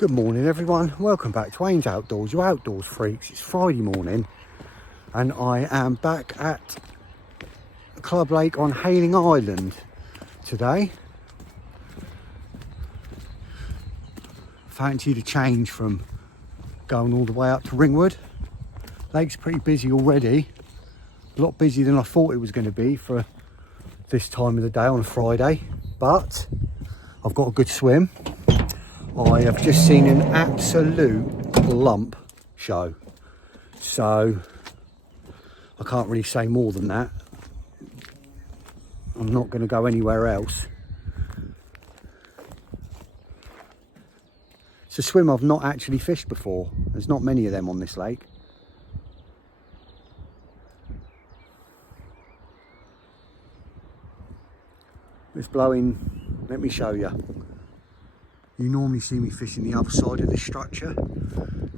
Good morning everyone, welcome back to Wayne's Outdoors, your outdoors freaks. It's Friday morning and I am back at Club Lake on Hayling Island today. Fancy the change from going all the way up to Ringwood. Lake's pretty busy already, a lot busier than I thought it was going to be for this time of the day on a Friday, but I've got a good swim. I have just seen an absolute lump show, so I can't really say more than that. I'm not going to go anywhere else. It's a swim I've not actually fished before. There's not many of them on this lake. It's blowing, let me show you. You normally see me fishing the other side of this structure.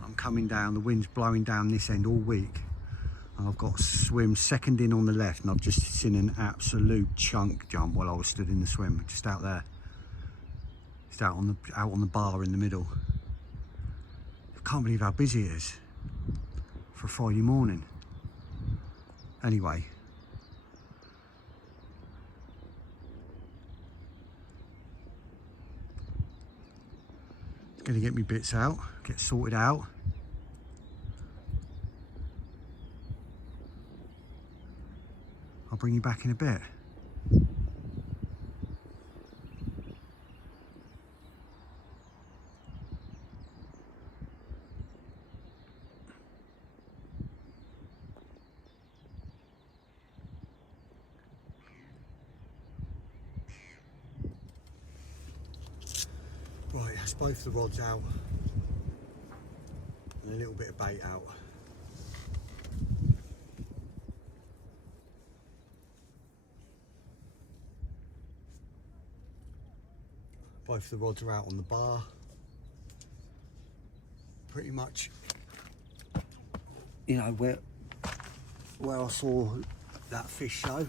I'm coming down, the wind's blowing down this end all week. And I've got a swim second in on the left, and I've just seen an absolute chunk jump while I was stood in the swim, just out there. Just out on the bar in the middle. I can't believe how busy it is for a Friday morning. Anyway. Going to get me bits out, get sorted out. I'll bring you back in a bit. Right, that's both the rods out and a little bit of bait out. Both the rods are out on the bar. Pretty much, you know, where I saw that fish show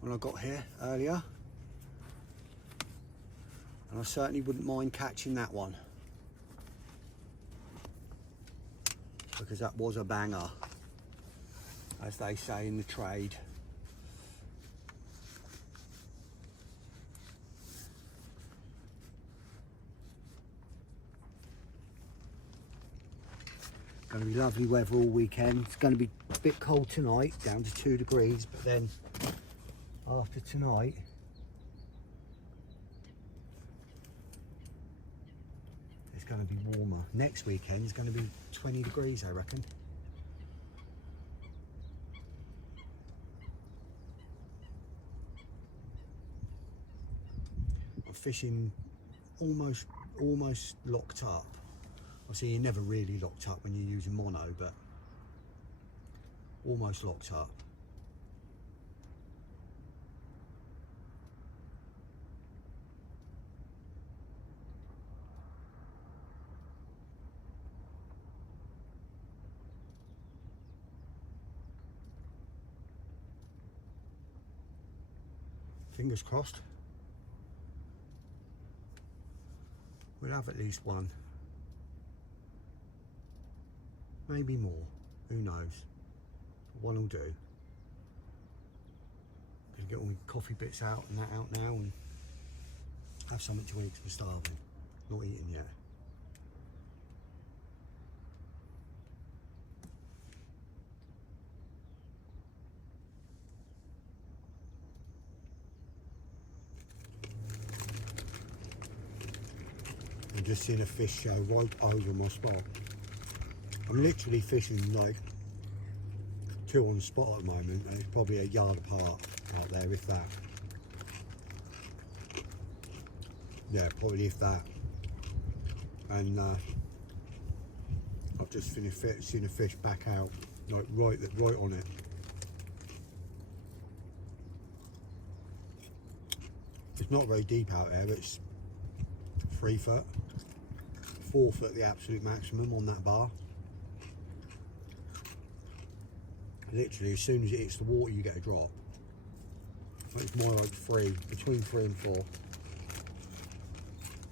when I got here earlier. And I certainly wouldn't mind catching that one, because that was a banger, as they say in the trade. Going to be lovely weather all weekend. It's going to be a bit cold tonight, down to 2 degrees, but then after tonight it's going to be warmer. Next weekend is going to be 20 degrees, I reckon. I'm fishing almost locked up. Obviously you're never really locked up when you're using mono, but almost locked up. Fingers crossed. We'll have at least one. Maybe more. Who knows? One will do. Gonna get all my coffee bits out and that out now and have something to eat because we're starving. Not eating yet. I'm just seeing a fish show right over my spot. I'm literally fishing like 2 on the spot at the moment, and it's probably a yard apart out there, if that. Yeah, probably if that. And I've just seen a fish back out, like right on it. It's not very deep out there. It's 3 foot, 4 foot the absolute maximum on that bar. Literally, as soon as it hits the water, you get a drop. I think it's more like between 3 and 4.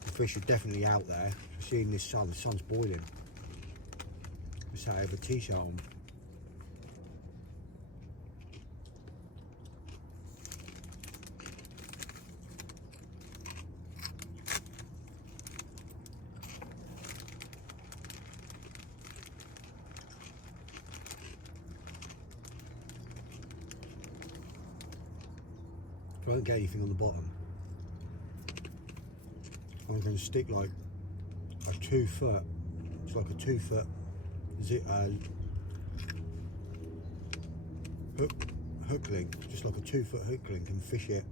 The fish are definitely out there, Seeing this sun, the sun's boiling. Just I have a t-shirt on. If I don't get anything on the bottom, I'm going to stick like a 2 foot, it's like a 2 foot hook link, just like a 2 foot hook link, and fish it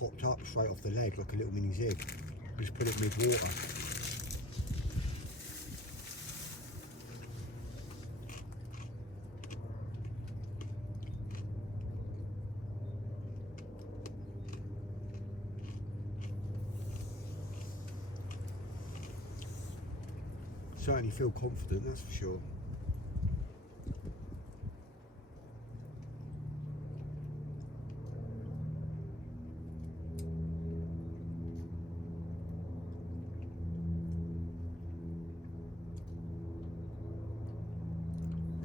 popped up straight off the leg like a little mini zig. Just put it mid-water. Certainly feel confident, that's for sure.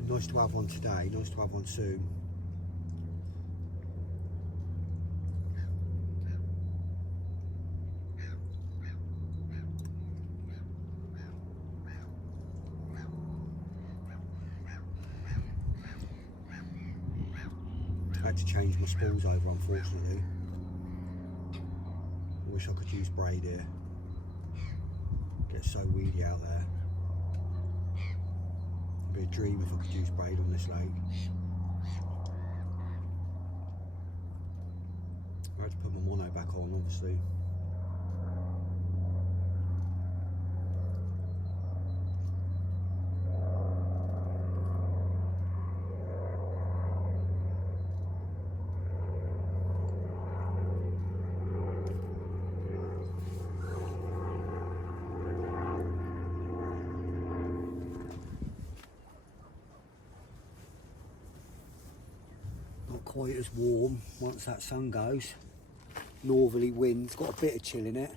Nice to have one today, nice to have one soon. I had to change my spools over, unfortunately. I wish I could use braid here. Gets so weedy out there. It'd be a dream if I could use braid on this lake. I had to put my mono back on, obviously. Not quite as warm once that sun goes. Northerly wind's got a bit of chill in it.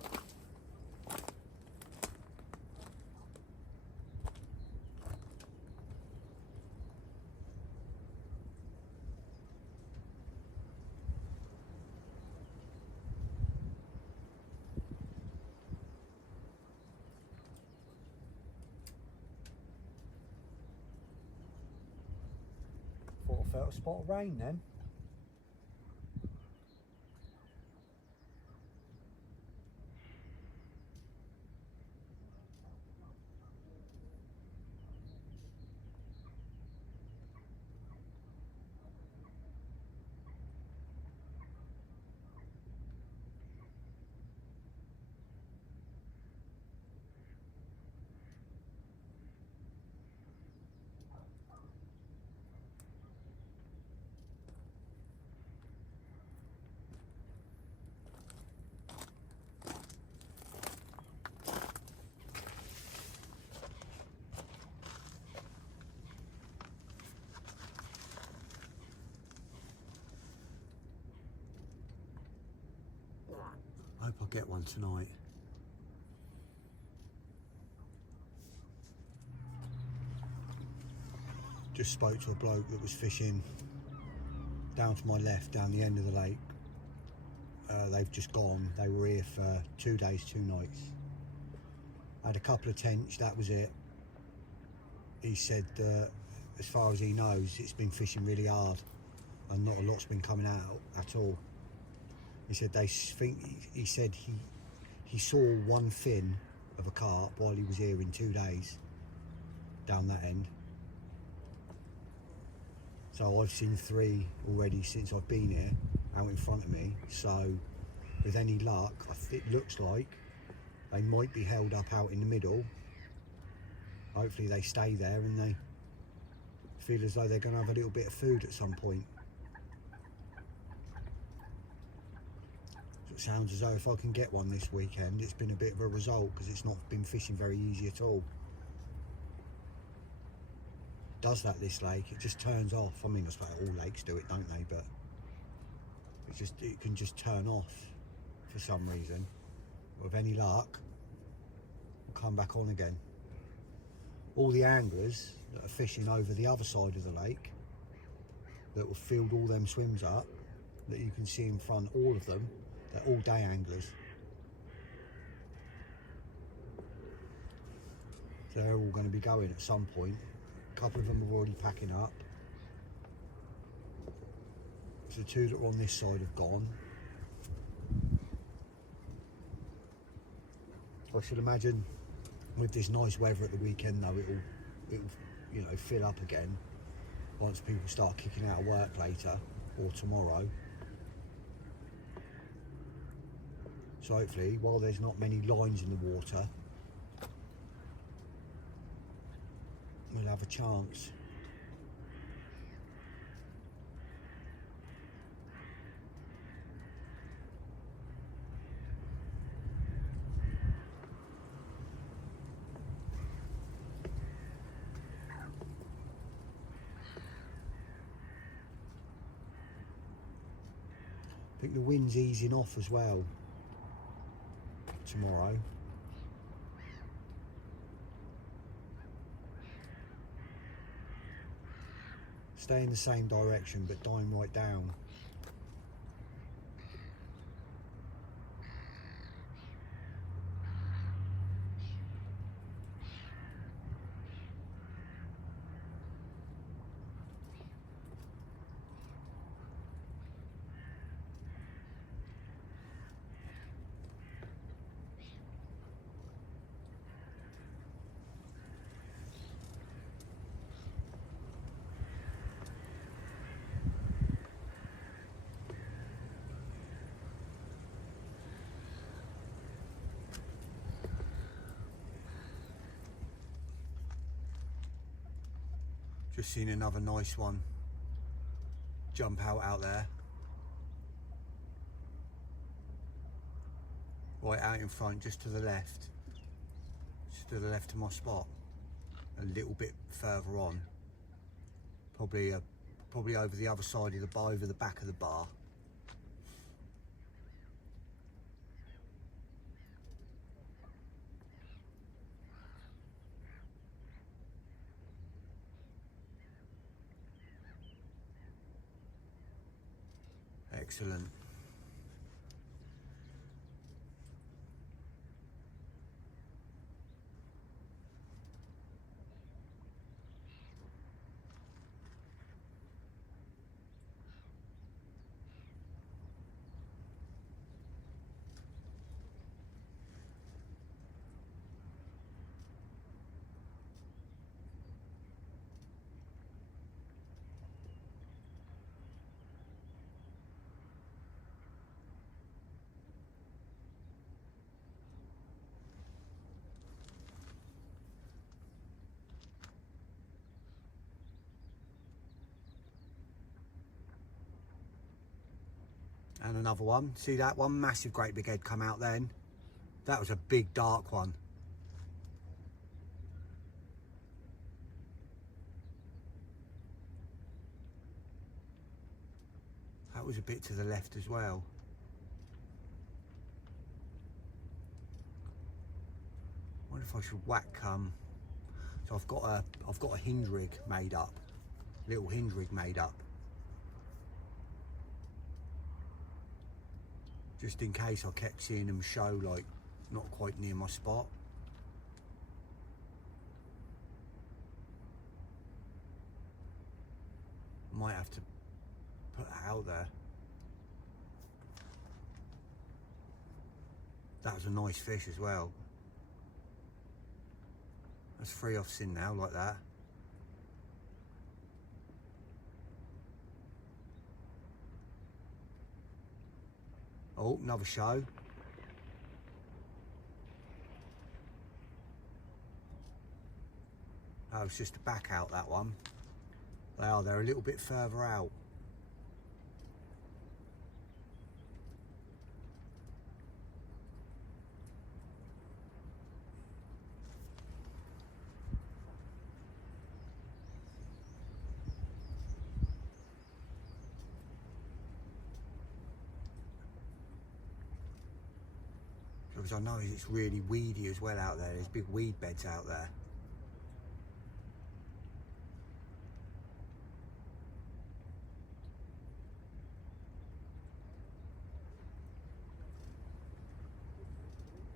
Thought I felt a spot of rain then. I hope I get one tonight. Just spoke to a bloke that was fishing down to my left, down the end of the lake. They've just gone. They were here for 2 days, 2 nights. I had a couple of tench, that was it. He said as far as he knows, it's been fishing really hard and not a lot's been coming out at all. He said he said he saw one fin of a carp while he was here in 2 days down that end. So I've seen 3 already since I've been here out in front of me. So with any luck, it looks like they might be held up out in the middle. Hopefully they stay there and they feel as though they're going to have a little bit of food at some point. It sounds as though if I can get one this weekend, it's been a bit of a result, because it's not been fishing very easy at all. Does that this lake? It just turns off. I mean, I suppose all lakes do it, don't they? But it can just turn off for some reason. With any luck, come back on again. All the anglers that are fishing over the other side of the lake, that will filled all them swims up, that you can see in front, all of them, they're all day anglers. So they're all going to be going at some point. A couple of them are already packing up. So the two that are on this side have gone. I should imagine with this nice weather at the weekend though, it'll you know, fill up again once people start kicking out of work later or tomorrow. So hopefully, while there's not many lines in the water, we'll have a chance. I think the wind's easing off as well tomorrow. Stay in the same direction but dying right down. Just seen another nice one jump out there. Right out in front, just to the left. Just to the left of my spot. A little bit further on. Probably over the other side of the bar, over the back of the bar. Excellent. And another one. See that one? Massive great big head come out then. That was a big dark one. That was a bit to the left as well. I wonder if I should whack so I've got a hinge rig made up. Little hinge rig made up. Just in case I kept seeing them show like not quite near my spot. Might have to put that out there. That was a nice fish as well. That's 3 off sin now, like that. Oh, another show. That was just a back out, that one. They're a little bit further out. because I know it's really weedy as well out there. There's big weed beds out there.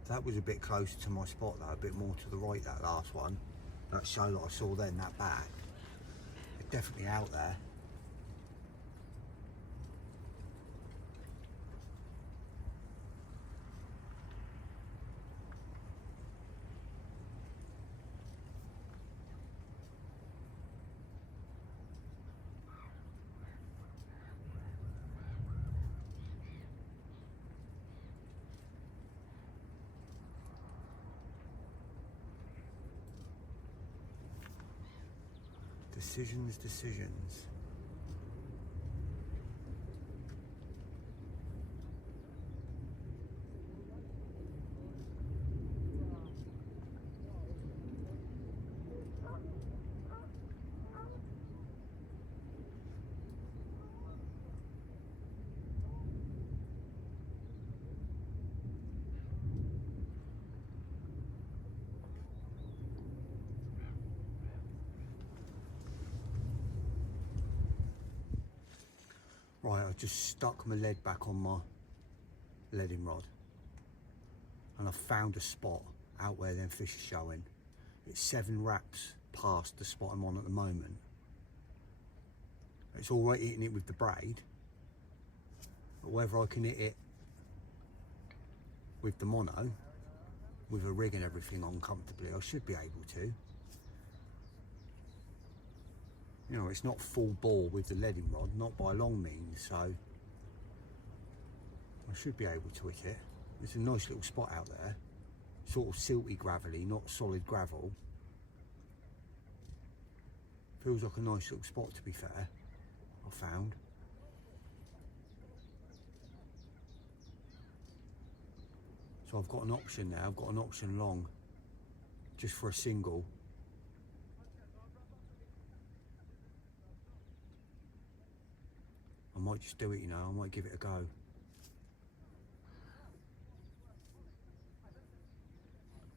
That was a bit closer to my spot though, a bit more to the right, that last one. That show that I saw then, that back. It's definitely out there. Decisions, decisions. Right, I've just stuck my lead back on my leading rod and I've found a spot out where them fish are showing. It's 7 wraps past the spot I'm on at the moment. It's all right hitting it with the braid, but whether I can hit it with the mono, with a rig and everything on comfortably, I should be able to. You know, it's not full bore with the leading rod, not by long means, so I should be able to hit it. It's a nice little spot out there, sort of silty gravelly, not solid gravel. Feels like a nice little spot, to be fair, I found. So I've got an option there, I've got an option long, just for a single. I might just do it, you know, I might give it a go.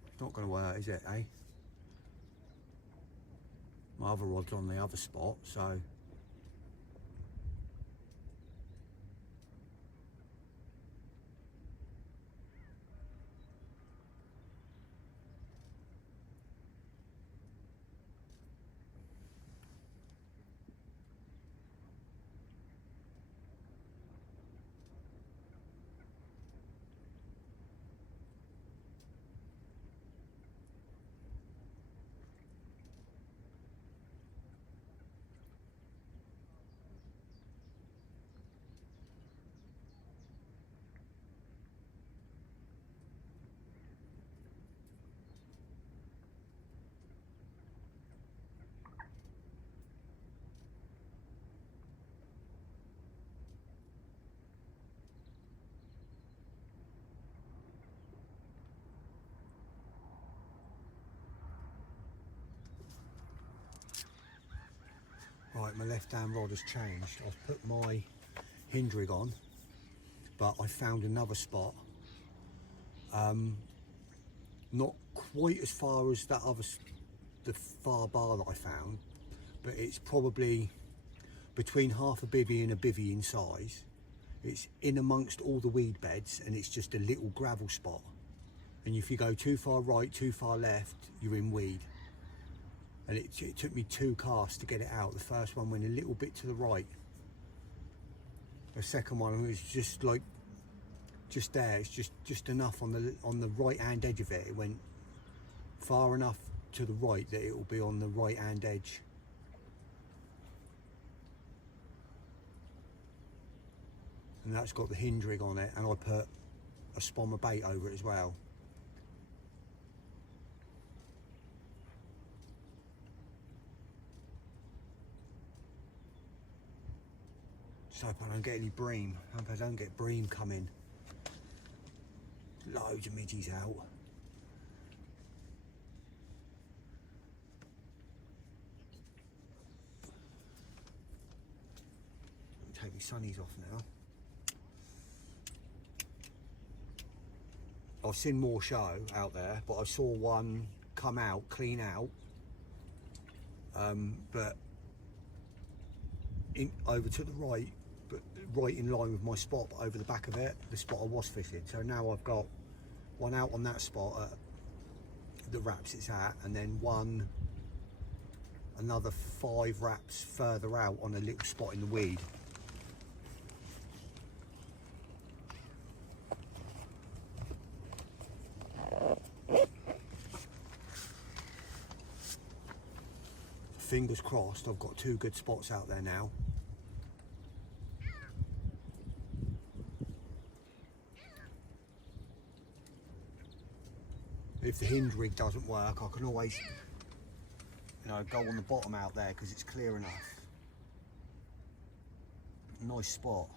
It's not going to work, is it, eh? My other rod's on the other spot, so... Right, my left hand rod has changed. I've put my hinge rig on, but I found another spot. Not quite as far as that other, the far bar that I found, but it's probably between half a bivvy and a bivvy in size. It's in amongst all the weed beds and it's just a little gravel spot. And if you go too far right, too far left, you're in weed. And it took me 2 casts to get it out. The first one went a little bit to the right. The second one was just like, just there. It's just enough on the right hand edge of it. It went far enough to the right that it will be on the right hand edge. And that's got the hinge rig on it, and I put a spommer bait over it as well. Just hope I don't get any bream. I hope I don't get bream coming. Loads of midges out. Take my sunnies off now. I've seen more show out there, but I saw one come out, clean out, but over to the right, but right in line with my spot, but over the back of it, the spot I was fishing. So now I've got one out on that spot at the wraps it's at, and then another 5 wraps further out on a little spot in the weed. Fingers crossed, I've got 2 good spots out there now. If the hinge rig doesn't work, I can always, go on the bottom out there because it's clear enough. Nice spot.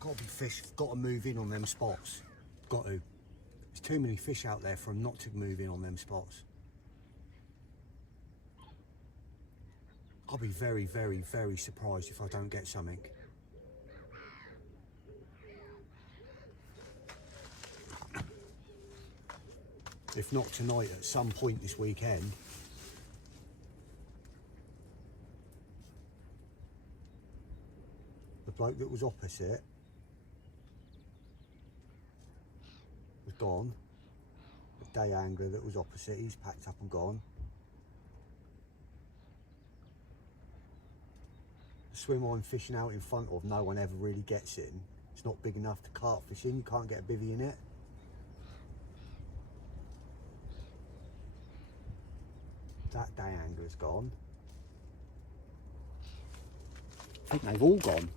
Got to be fish, got to move in on them spots. Got to. There's too many fish out there for them not to move in on them spots. I'll be very, very, very surprised if I don't get something. If not tonight, at some point this weekend. The bloke that was opposite was gone. The day angler that was opposite, he's packed up and gone. The swim I'm fishing out in front of, no one ever really gets in. It's not big enough to carp fish in, you can't get a bivvy in it. That day angler's gone. I think they've all gone.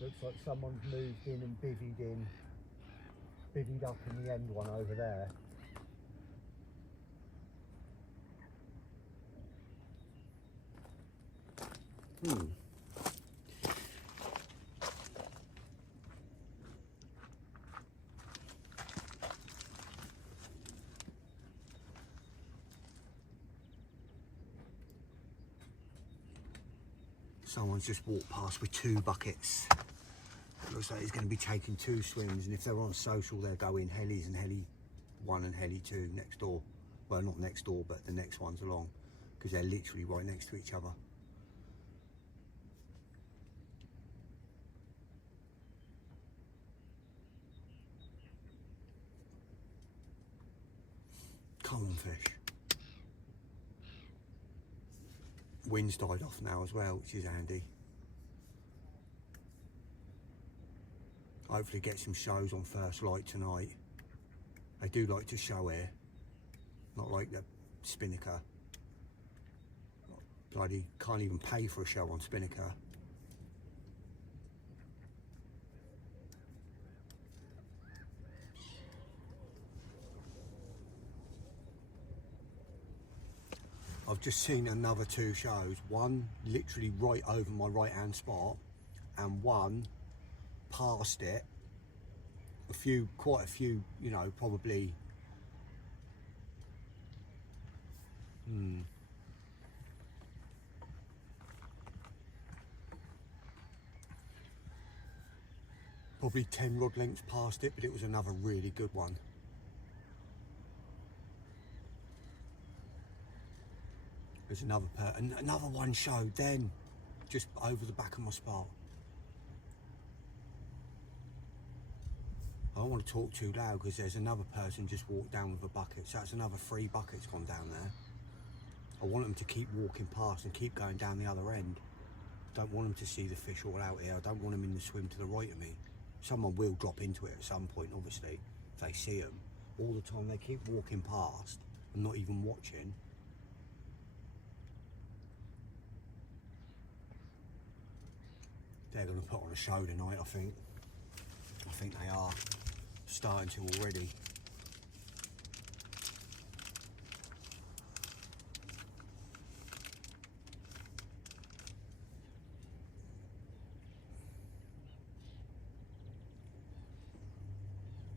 Looks like someone's moved in and bivvied up in the end one over there. Someone's just walked past with 2 buckets. Looks like he's going to be taking 2 swims, and if they're on social, they'll go in Hellies and Heli 1 and Heli 2 next door. Well, not next door, but the next ones along, because they're literally right next to each other. Come on, fish. Wind's died off now as well, which is handy. Hopefully get some shows on first light tonight. They do like to show here, not like the Spinnaker. Bloody can't even pay for a show on Spinnaker. I've just seen another 2 shows, one literally right over my right hand spot and one past it, quite a few, probably probably 10 rod lengths past it, but it was another really good one. There's another one showed then, just over the back of my spot. I don't want to talk too loud because there's another person just walked down with a bucket, so that's another 3 buckets gone down there. I want them to keep walking past and keep going down the other end. I don't want them to see the fish all out here. I don't want them in the swim to the right of me. Someone will drop into it at some point, obviously, if they see them. All the time they keep walking past and not even watching. They're going to put on a show tonight, I think. I think they are starting to already.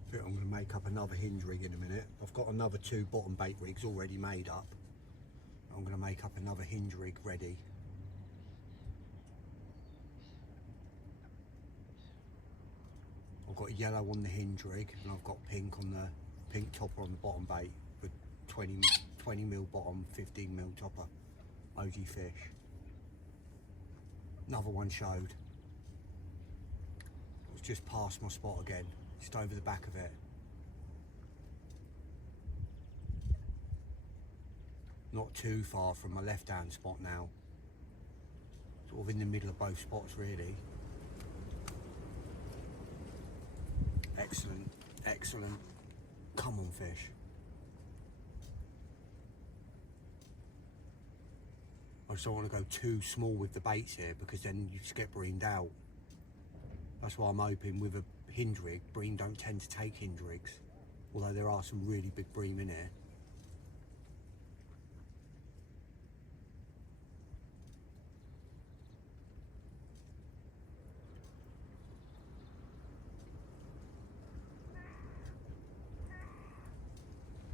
I think I'm going to make up another hinge rig in a minute. I've got another 2 bottom bait rigs already made up. I'm going to make up another hinge rig ready. I've got yellow on the hinge rig and I've got pink on the pink topper on the bottom bait with 20mm bottom, 15mm topper. OG fish. Another one showed. It was just past my spot again, just over the back of it. Not too far from my left hand spot now. Sort of in the middle of both spots really. Excellent, excellent. Come on, fish. I just don't want to go too small with the baits here because then you just get breamed out. That's why I'm hoping with a hinge rig, bream don't tend to take hinge rigs, although there are some really big bream in here.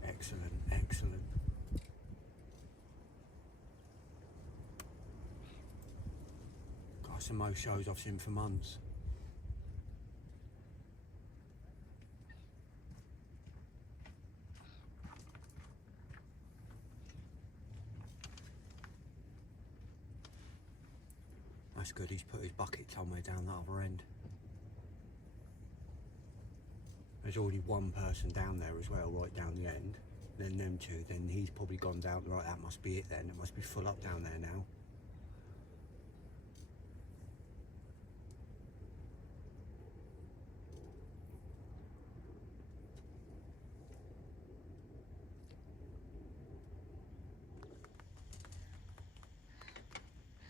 Excellent, excellent. God, it's the most shows I've seen for months. That's good, he's put his bucket somewhere down the other end. There's already one person down there as well, right down the end. Then them two, then he's probably gone down. Right, that must be it then. It must be full up down there now.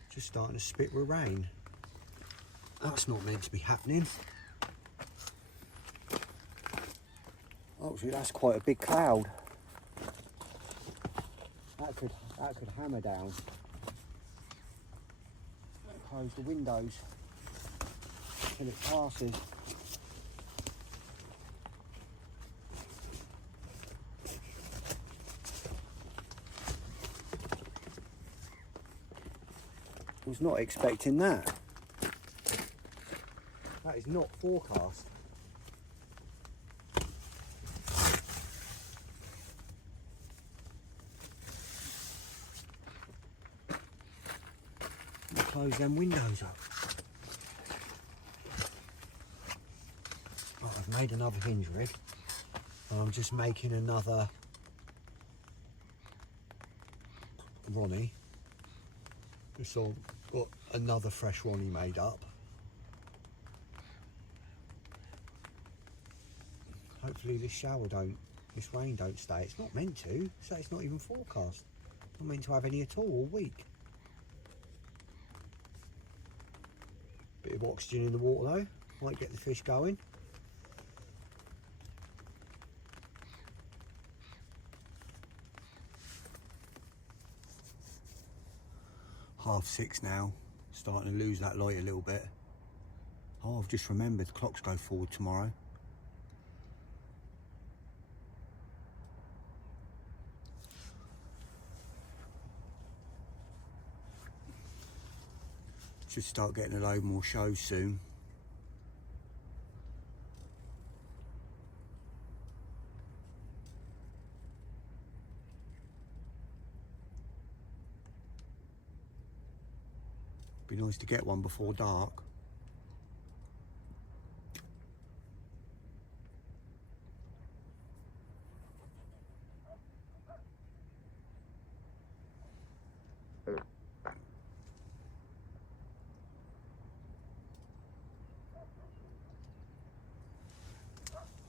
Just starting to spit with rain. That's not meant to be happening. Actually, that's quite a big cloud. That could hammer down. Close the windows till it passes. I was not expecting that. That is not forecast. Close them windows up. Right, I've made another hinge rig and I'm just making another Ronnie. So I've got another fresh Ronnie made up. Hopefully this rain don't stay. It's not meant to, so it's not even forecast. Not meant to have any at all week. Bit of oxygen in the water though, might get the fish going. Half 6 now, starting to lose that light a little bit. Oh, I've just remembered the clocks go forward tomorrow. Should start getting a load more shows soon. Be nice to get one before dark.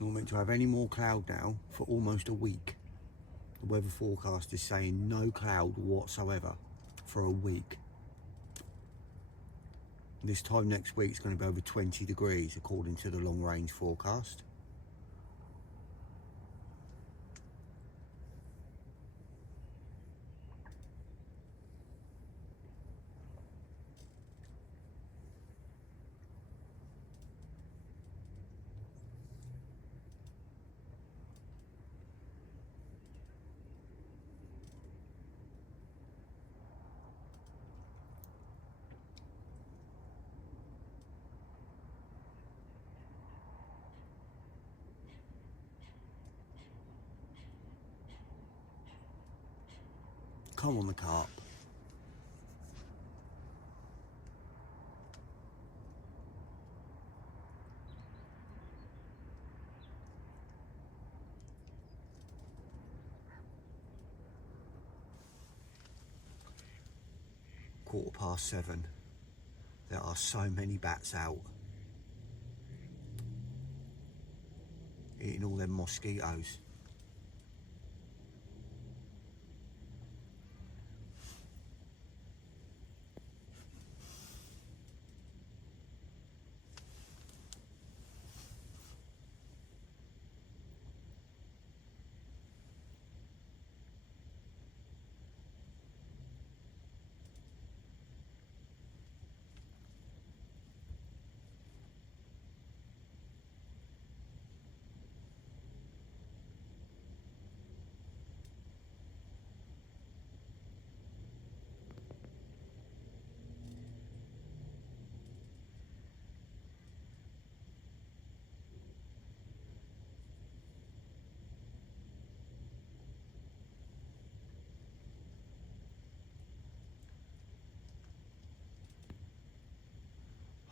Not meant to have any more cloud now for almost a week. The weather forecast is saying no cloud whatsoever for a week. This time next week it's going to be over 20 degrees according to the long range forecast. Come on the carp. (7:15). There are so many bats out. Eating all them mosquitoes.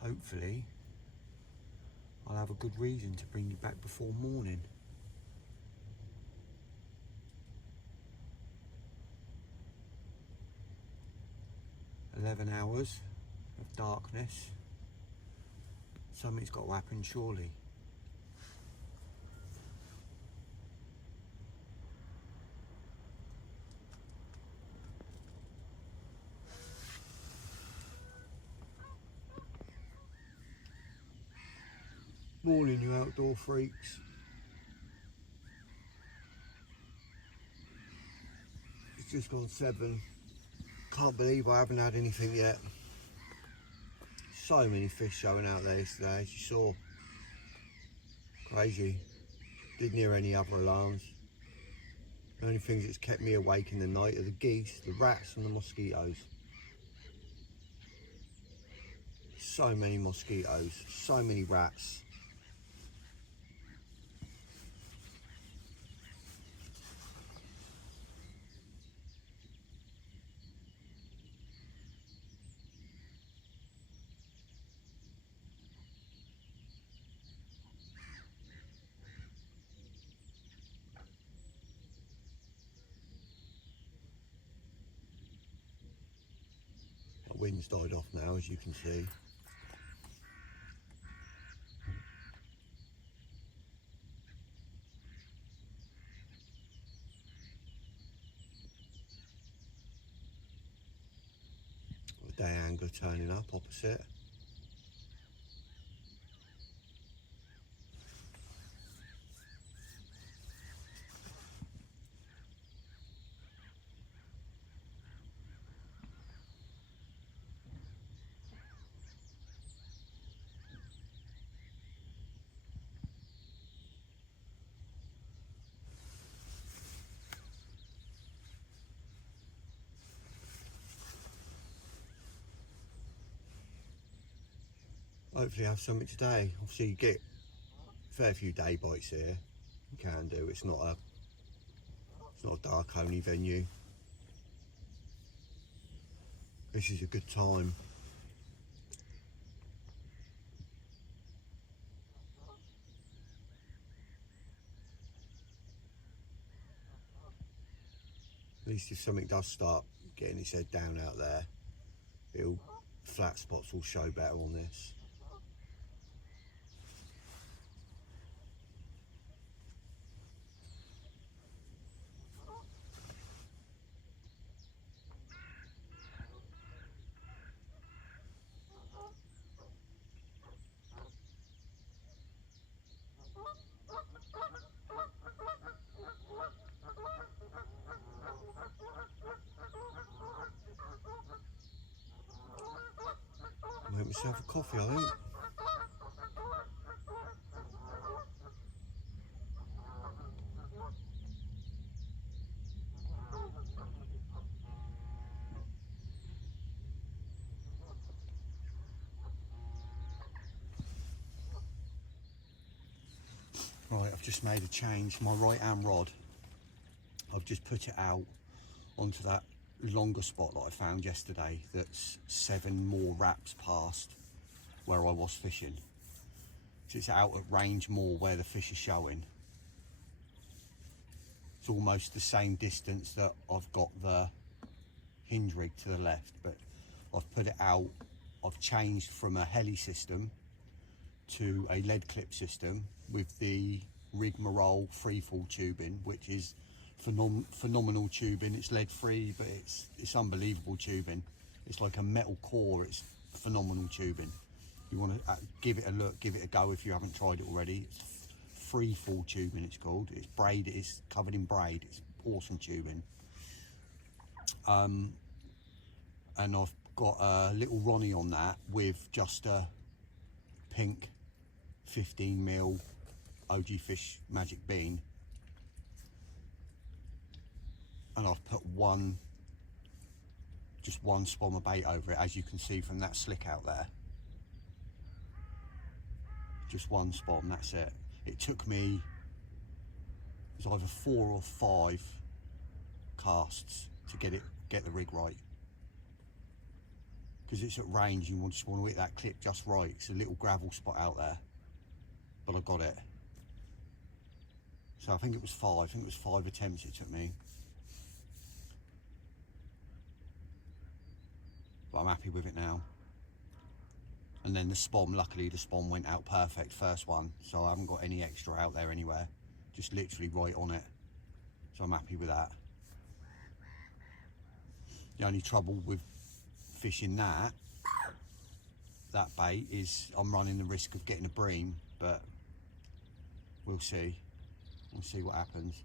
Hopefully, I'll have a good reason to bring you back before morning. 11 hours of darkness. Something's got to happen, surely. Morning, you outdoor freaks. It's just gone 7. Can't believe I haven't had anything yet. So many fish showing out there today, as you saw. Crazy. Didn't hear any other alarms. The only things that's kept me awake in the night are the geese, the rats and the mosquitoes. So many mosquitoes, so many rats. The wind's died off now, as you can see. Got a day angler turning up opposite. Hopefully I have something today. Obviously you get a fair few day bites here. You can do. It's not a dark only venue. This is a good time. At least if something does start getting its head down out there, flat spots will show better on this. Get myself a coffee, I think. Right, I've just made a change. My right hand rod, I've just put it out onto that longer spot that I found yesterday that's 7 more wraps past where I was fishing. So it's out at range more where the fish are showing. It's almost the same distance that I've got the hinge rig to the left, but I've put it out. I've changed from a heli system to a lead clip system with the rigmarole freefall tubing, which is phenomenal tubing. It's lead free, but it's unbelievable tubing. It's like a metal core. It's phenomenal tubing. You want to give it a look, give it a go if you haven't tried it already. It's freefall tubing, it's called. It's braid, it's covered in braid. It's awesome tubing. And I've got a little Ronnie on that with just a pink 15mm OG Fish Magic Bean, and I've put just one spommer bait over it, as you can see from that slick out there. Just one spom, that's it. It took me, it was either 4 or 5 casts to get the rig right, because it's at range. You just want to hit that clip just right. It's a little gravel spot out there, but I got it. So I think it was 5. I think it was 5 attempts it took me. But I'm happy with it now. And then the spom, luckily the spom went out perfect, first one. So I haven't got any extra out there anywhere. Just literally right on it. So I'm happy with that. The only trouble with fishing that bait is I'm running the risk of getting a bream, but we'll see. We'll see what happens.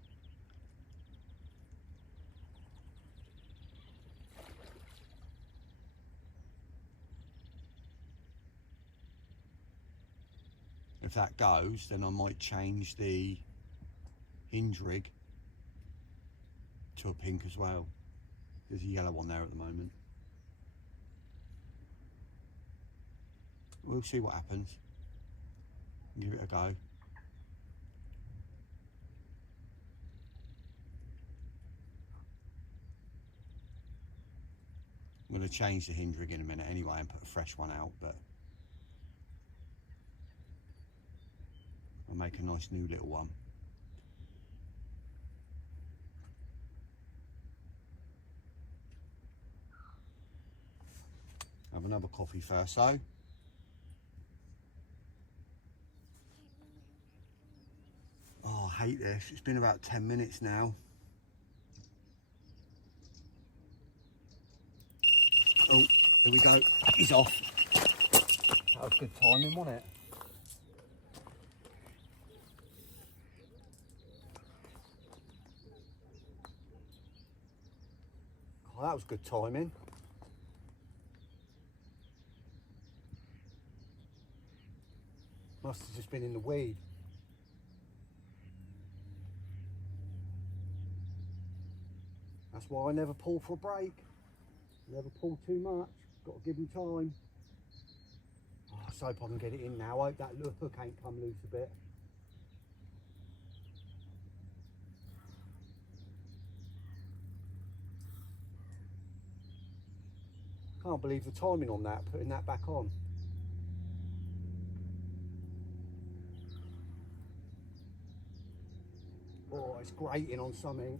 If that goes, then I might change the hinge rig to a pink as well. There's a yellow one there at the moment. We'll see what happens. Give it a go. I'm going to change the hinge rig in a minute anyway and put a fresh one out, but I'll make a nice new little one. Have another coffee first though. Oh, I hate this. It's been about 10 minutes now. Oh, here we go. He's off. That was good timing, wasn't it? Oh, that was good timing. Must have just been in the weed. That's why I never pull for a break. Never pull too much. Got to give him time. Oh, I just hope I can get it in now. I hope that hook ain't come loose a bit. Can't believe the timing on that, putting that back on. Oh, it's grating on something.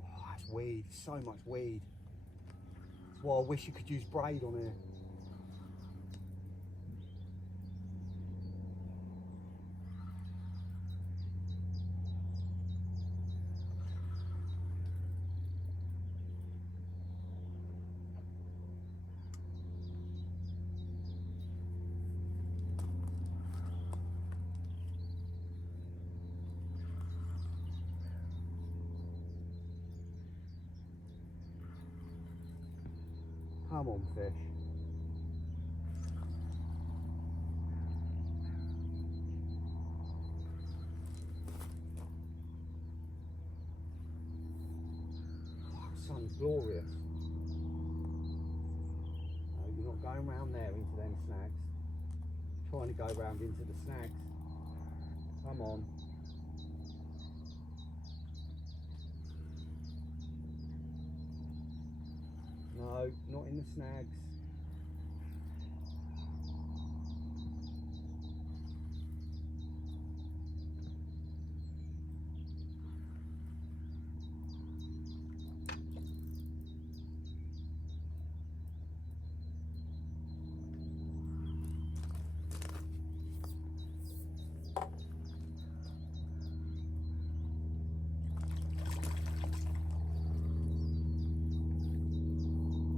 Oh, that's weed, so much weed. That's why I wish you could use braid on here. Come on, fish. Oh, the sun's glorious. No, you're not going round there into them snags. Trying to go round into the snags. Come on. No, not in the snags.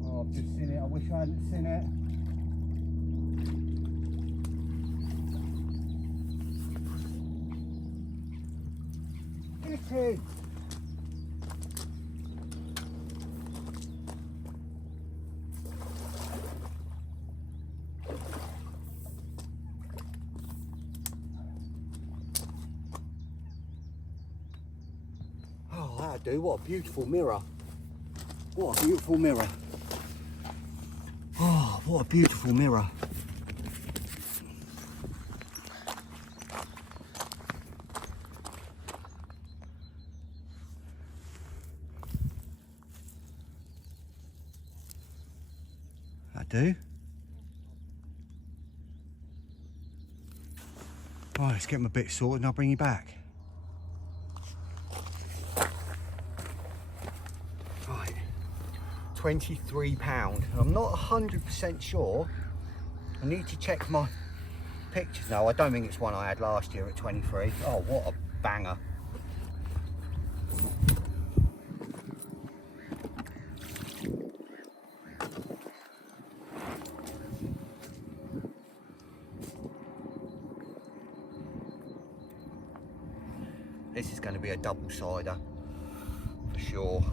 Oh, I've just seen it. I wish I hadn't seen it. Get in! Oh, that'll do. What a beautiful mirror. What a beautiful mirror. Oh, what a beautiful mirror. That do. Right, let's get them a bit sorted and I'll bring you back. Right, £23. I'm not 100% sure. I need to check my pictures. No, I don't think it's one I had last year at 23. Oh, what a banger. This is going to be a double-sider for sure.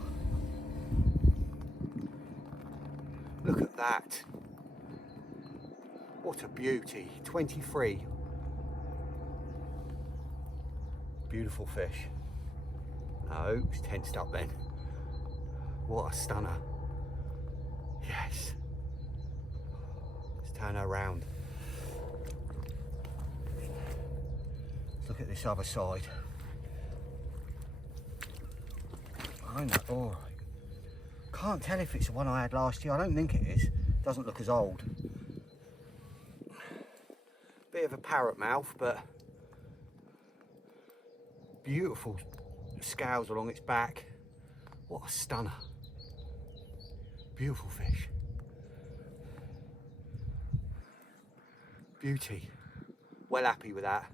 Look at that. What a beauty. 23. Beautiful fish. No, it's tensed up then. What a stunner. Yes. Let's turn her around. Let's look at this other side. I know. Oh, can't tell if it's the one I had last year. I don't think it is. Doesn't look as old. Bit of a parrot mouth, but beautiful scales along its back. What a stunner. Beautiful fish. Beauty. Well happy with that.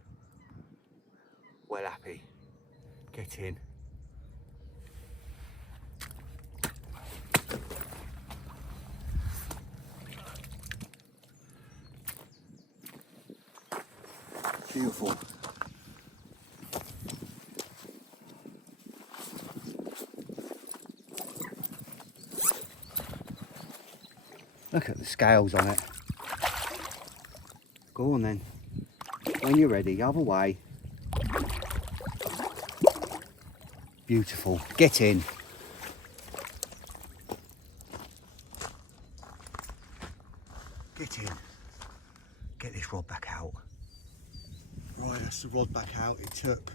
Well happy. Get in. Beautiful. Look at the scales on it. Go on then. When you're ready, other way. Beautiful. Get in. Get in. Get this rod back out. Right, that's the rod back out. It took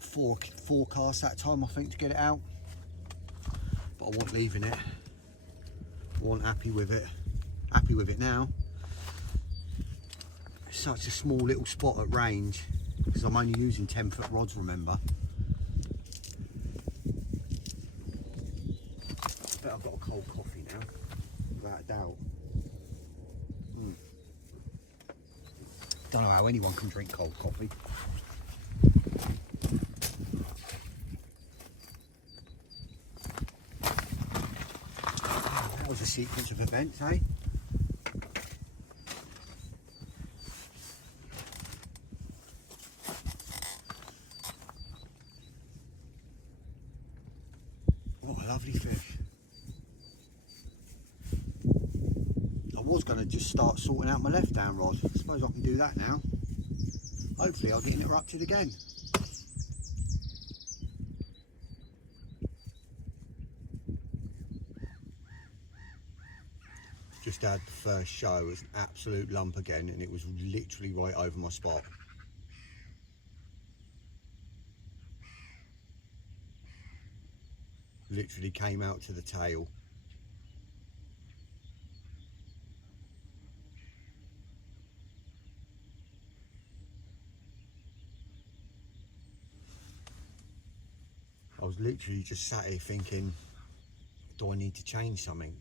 four casts that time, I think, to get it out. But I wasn't leaving it. I wasn't happy with it. Happy with it now. It's such a small little spot at range because I'm only using 10-foot rods, remember. I bet I've got a cold coffee now, without a doubt. Don't know how anyone can drink cold coffee. That was a sequence of events, eh? What a lovely fish. going to just start sorting out my left down rod. I suppose I can do that now. Hopefully I'll get it interrupted again. Just had the first show, it was an absolute lump again, and it was literally right over my spot. Literally came out to the tail. I was literally just sat here thinking, do I need to change something?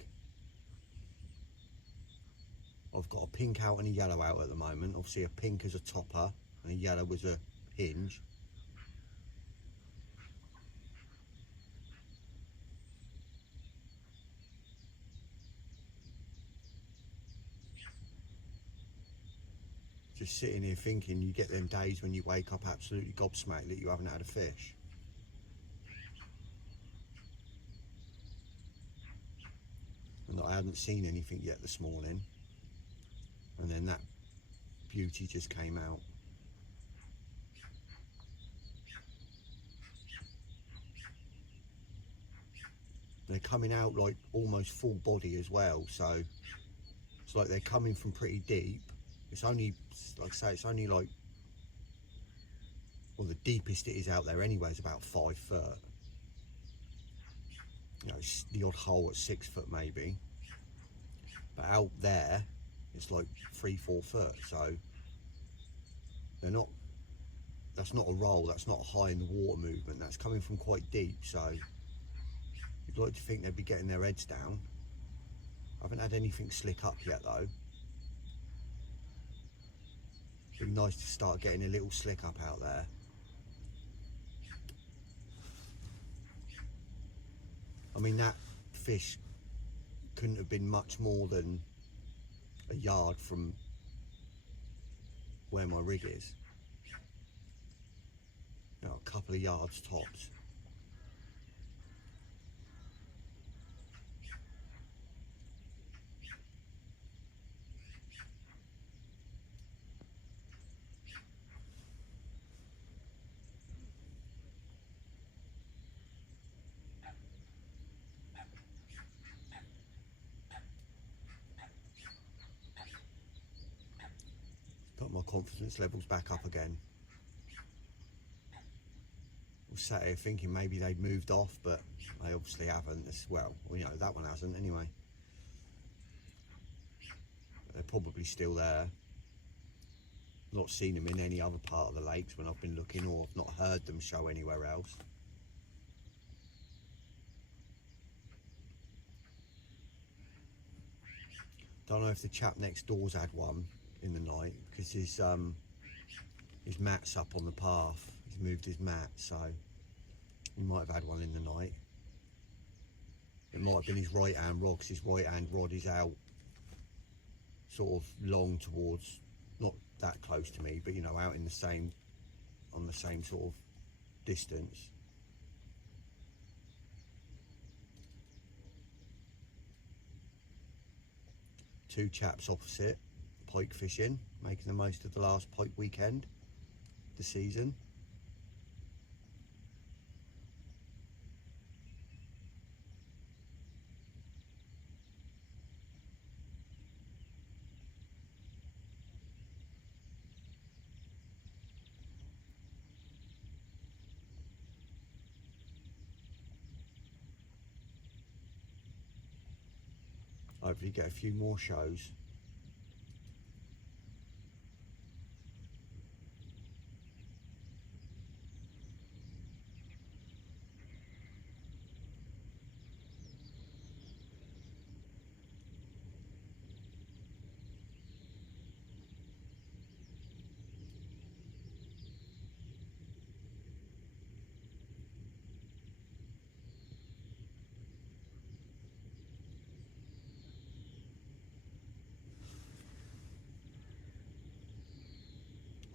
I've got a pink out and a yellow out at the moment. Obviously a pink as a topper and a yellow as a hinge. Just sitting here thinking, you get them days when you wake up absolutely gobsmacked that you haven't had a fish. And I hadn't seen anything yet this morning. And then that beauty just came out. They're coming out like almost full body as well, so it's like they're coming from pretty deep. It's only, like I say, it's only like, well, the deepest it is out there anyway is about 5 foot. You know, it's the odd hole at 6 foot maybe, but out there it's like 3-4 foot. So they're not, that's not a roll, that's not a high in the water movement, that's coming from quite deep. So you'd like to think they'd be getting their heads down. I haven't had anything slick up yet though. It'd be nice to start getting a little slick up out there. I mean, that fish couldn't have been much more than a yard from where my rig is. You know, a couple of yards tops. Got my confidence levels back up again. I was sat here thinking maybe they'd moved off, but they obviously haven't. Well, you know, that one hasn't anyway. They're probably still there. Not seen them in any other part of the lakes when I've been looking, or I've not heard them show anywhere else. Don't know if the chap next door's had one in the night, because his mat's up on the path. He's moved his mat, so he might have had one in the night. It might have been his right hand rod, because his right hand rod is out sort of long towards, not that close to me, but you know, out in the same, on the same sort of distance. Two chaps opposite, pike fishing, making the most of the last pike weekend the season. Hopefully get a few more shows.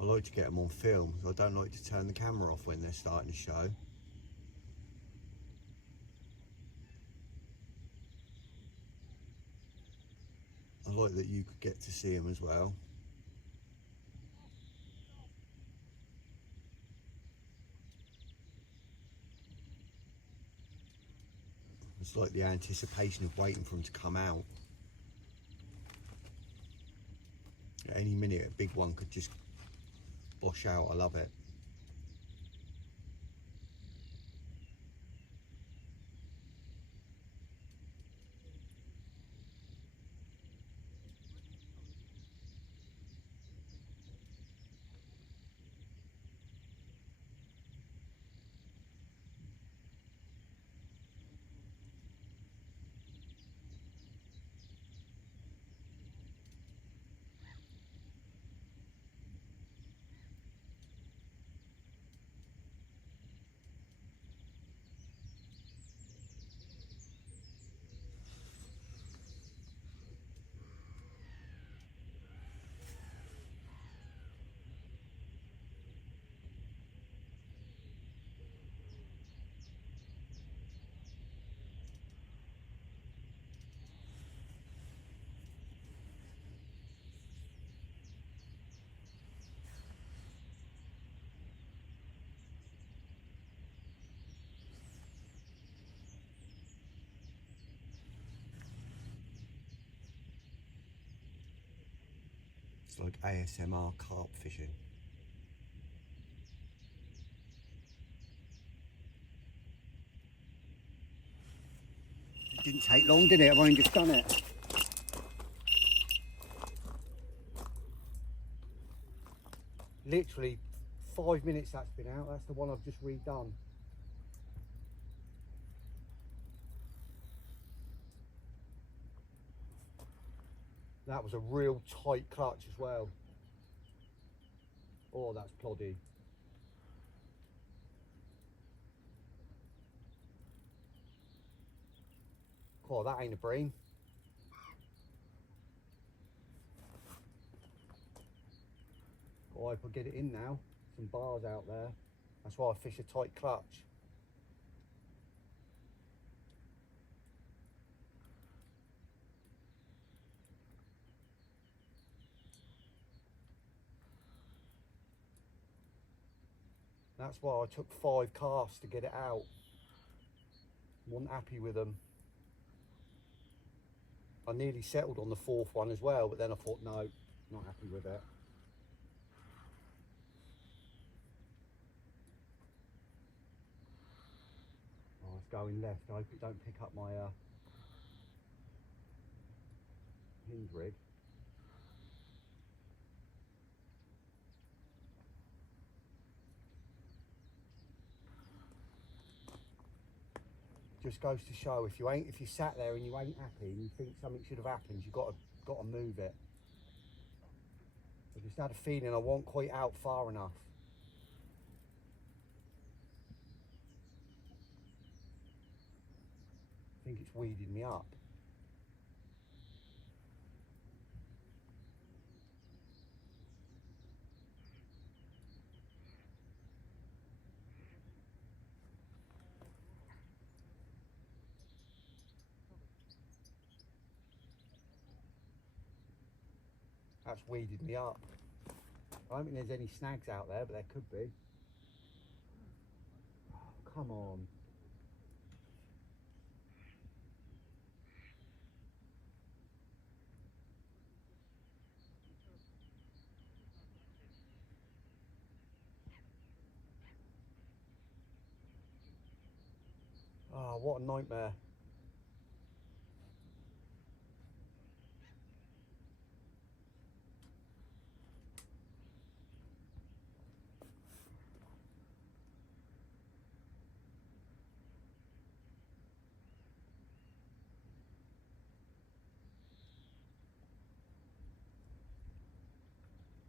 I like to get them on film, because I don't like to turn the camera off when they're starting to show. I like that you could get to see them as well. It's like the anticipation of waiting for them to come out. At any minute a big one could just bosh out. I love it. It's like ASMR carp fishing. It didn't take long, did it? I've only just done it. Literally 5 minutes that's been out. That's the one I've just redone. That was a real tight clutch as well. Oh, that's ploddy. Oh, that ain't a bream. Oh, I could get it in now. Some bars out there. That's why I fish a tight clutch. That's why I took 5 casts to get it out. Wasn't happy with them. I nearly settled on the 4th one as well, but then I thought, no, not happy with it. Oh, it's going left. I hope it don't pick up my hinge rig. Just goes to show if you sat there and you ain't happy and you think something should have happened, you got to move it. I just had a feeling I wasn't quite out far enough. I think it's weeding me up. That's weeded me up. I don't think there's any snags out there, but there could be. Oh, come on. Oh, what a nightmare.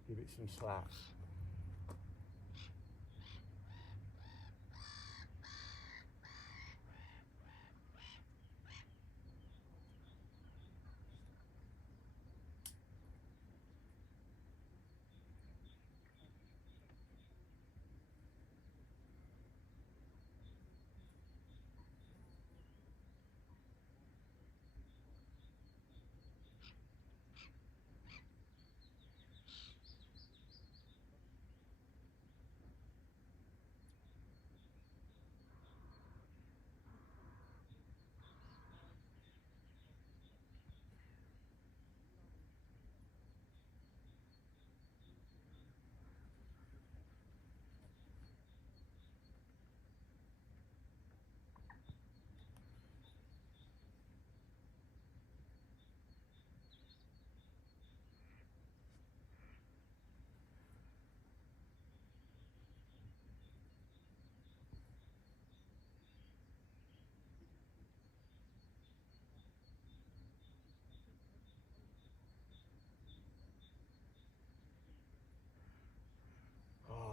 Give it some slaps.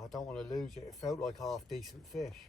I don't want to lose it. It felt like half decent fish.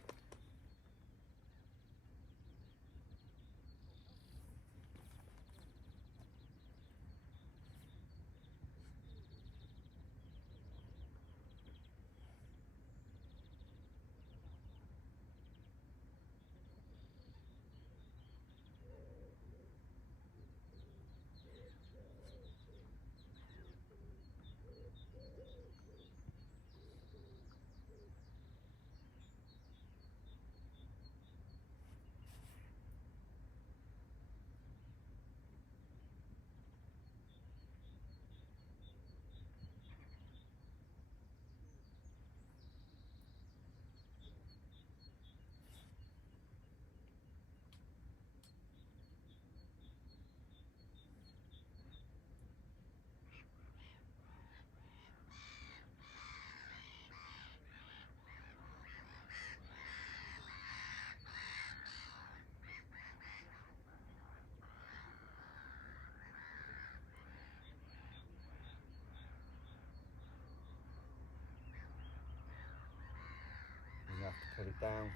You have to put it down.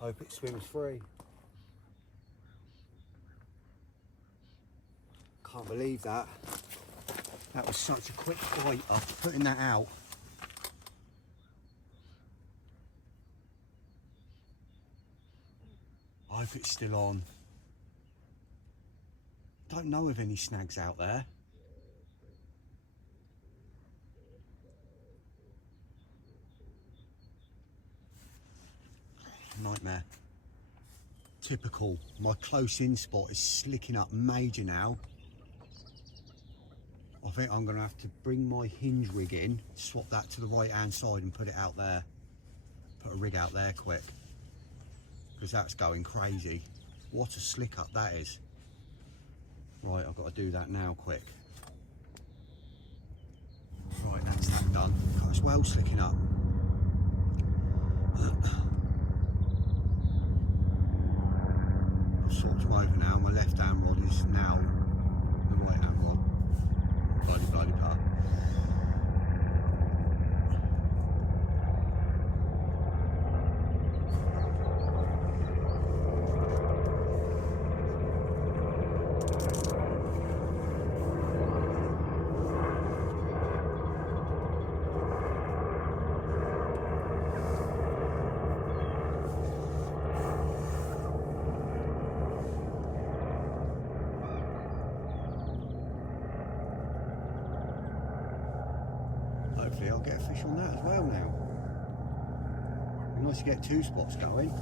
Hope it swims free. Can't believe that. That was such a quick bite after putting that out. I hope it's still on. Don't know of any snags out there. Nightmare. Typical. My close in spot is slicking up major now. I think I'm going to have to bring my hinge rig in, swap that to the right hand side and put it out there. Put a rig out there quick, because that's going crazy. What a slick up that is. Right, I've got to do that now quick. Right, that's that done. God, it's well slicking up. I've swapped them over now. My left hand rod is now the right hand rod. Bloody part. Hopefully I'll get a fish on that as well now. It'd be nice to get two spots going.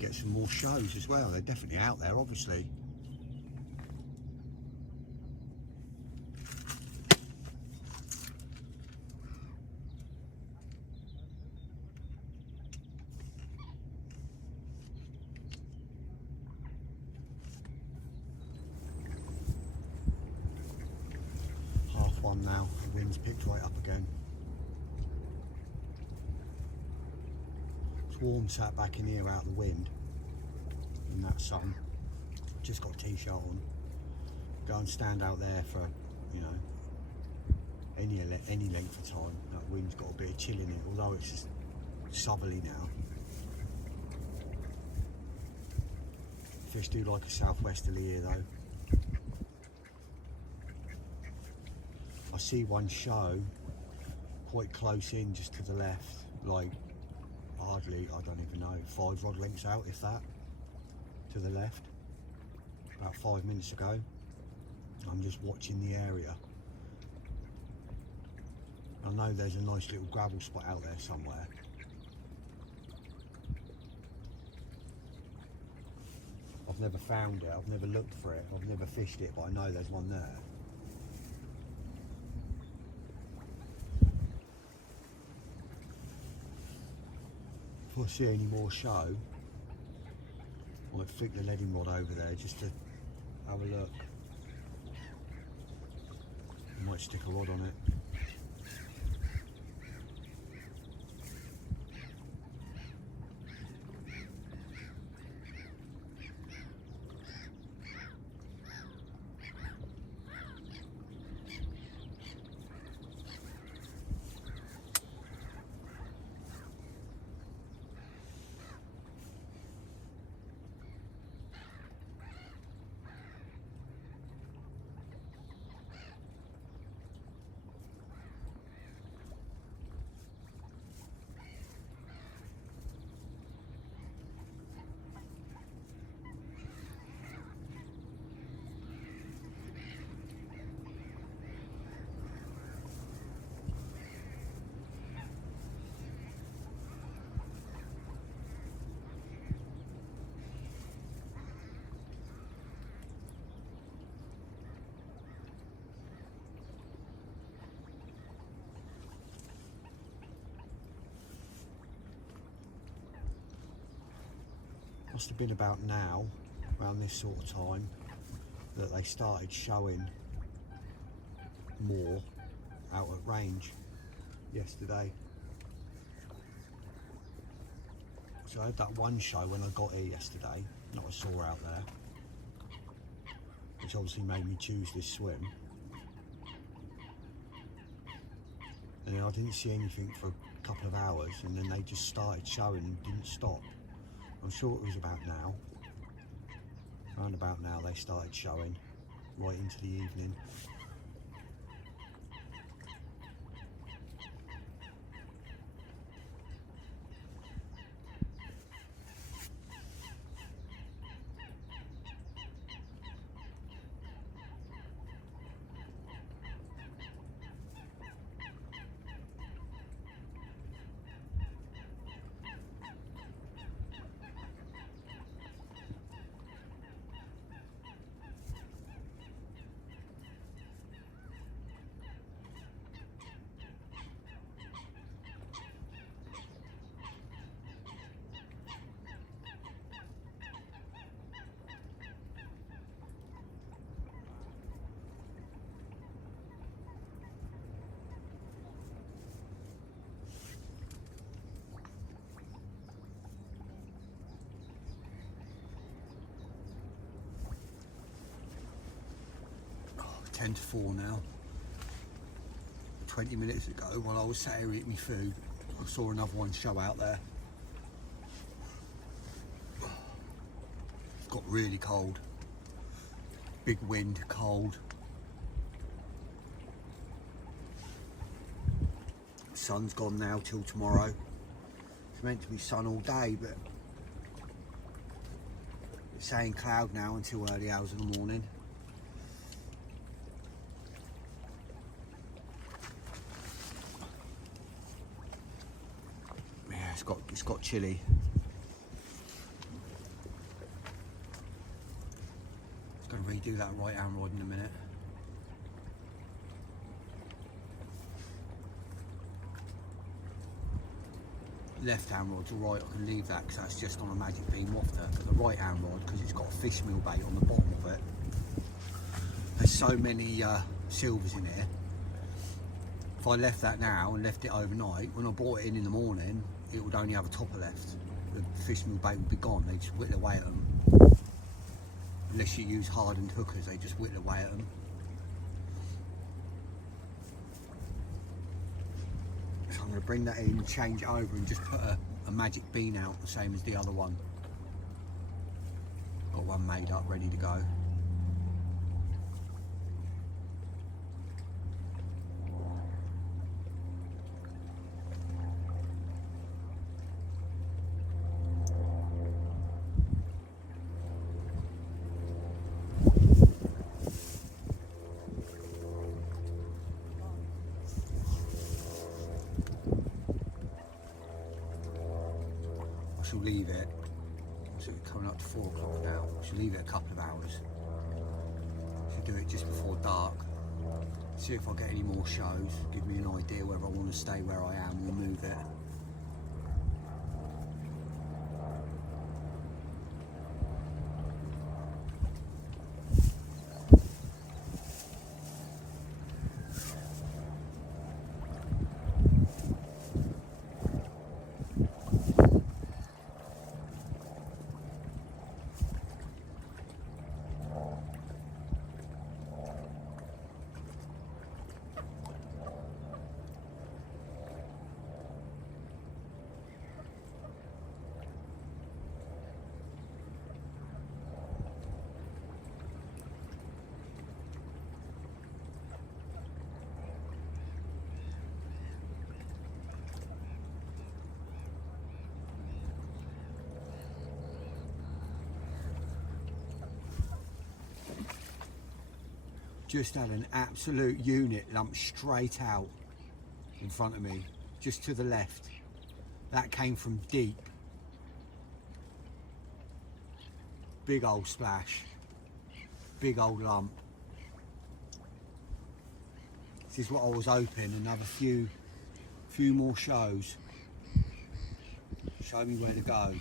Get some more shows as well. They're definitely out there, obviously. Half one now. The wind's picked right up again. It's warm sat back in here out the wind. in that sun. Just got a t-shirt on. Go and stand out there for, you know, any length of time. That wind's got a bit of chill in it, although it's just southerly now. Fish do like a southwesterly here though. I see one show quite close in, just to the left, like hardly, I don't even know, 5 rod lengths out, if that, to the left, about 5 minutes ago. I'm just watching the area. I know there's a nice little gravel spot out there somewhere. I've never found it, I've never looked for it, I've never fished it, but I know there's one there. If I see any more show, I might flick the leading rod over there just to have a look. I might stick a rod on it. Must have been about now, around this sort of time, that they started showing more out at range yesterday. So I had that one show when I got here yesterday, that I saw out there, which obviously made me choose this swim. And then I didn't see anything for a couple of hours, and then they just started showing and didn't stop. I'm sure it was about now. Around about now they started showing, right into the evening. Oh, 10 to 4 now. 20 minutes ago, while I was sat here eating my food, I saw another one show out there. It's got really cold. Big wind, cold. Sun's gone now till tomorrow. It's meant to be sun all day, but it's saying cloud now until early hours in the morning. Yeah, it's got chilly. It's going to redo that right hand rod in a minute. Left hand rod's alright, I can leave that because that's just on a magic beam wafter. But the right hand rod, because it's got a fish meal bait on the bottom of it, there's so many silvers in here. If I left that now and left it overnight, when I brought it in the morning, it would only have a topper left. The fish meal bait would be gone, they just whittle away at them. unless you use hardened hookers, they just whittle away at them. So I'm going to bring that in, change it over and just put a magic bean out, the same as the other one. Got one made up, ready to go. I shall leave it, so it's coming up to 4 o'clock now, I shall leave it a couple of hours. I should do it just before dark, see if I get any more shows, give me an idea whether I want to stay where I am or move it. Just had an absolute unit lump straight out in front of me, just to the left. That came from deep. Big old splash, big old lump. This is what I was hoping, another few more shows. Show me where to go.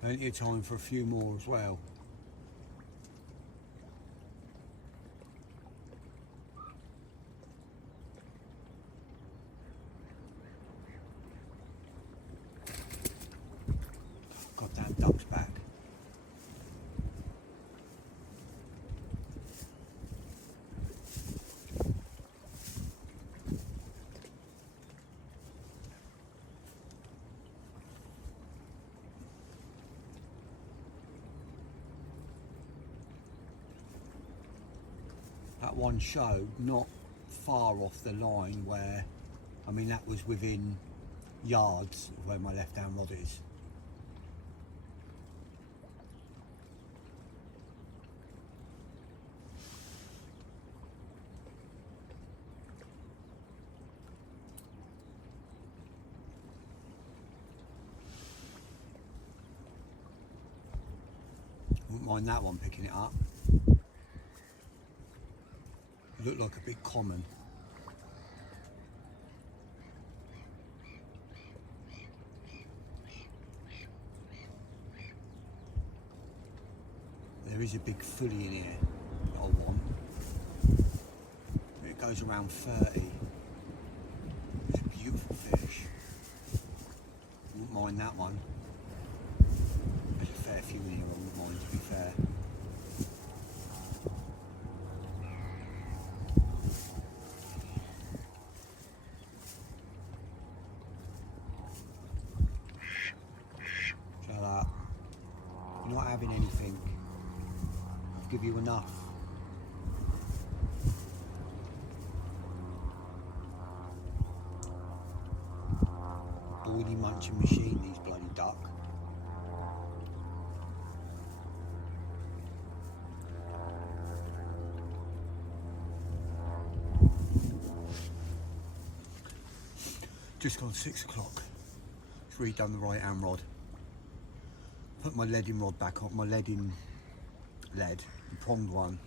Plenty of time for a few more as well. Goddamn duck's back. That one show not far off the line where, I mean, that was within yards of where my left hand rod is. Wouldn't mind that one picking it up. Looked like a big common. There is a big fully in here that I want. It goes around 30. It's a beautiful fish. Wouldn't mind that one. There's a fair few in here I wouldn't mind, to be fair. Not having anything, give you enough. Boily munching machine, these bloody duck. Just gone 6 o'clock. It's redone the right hand rod. Put my leading rod back on, my leading lead, the pronged one,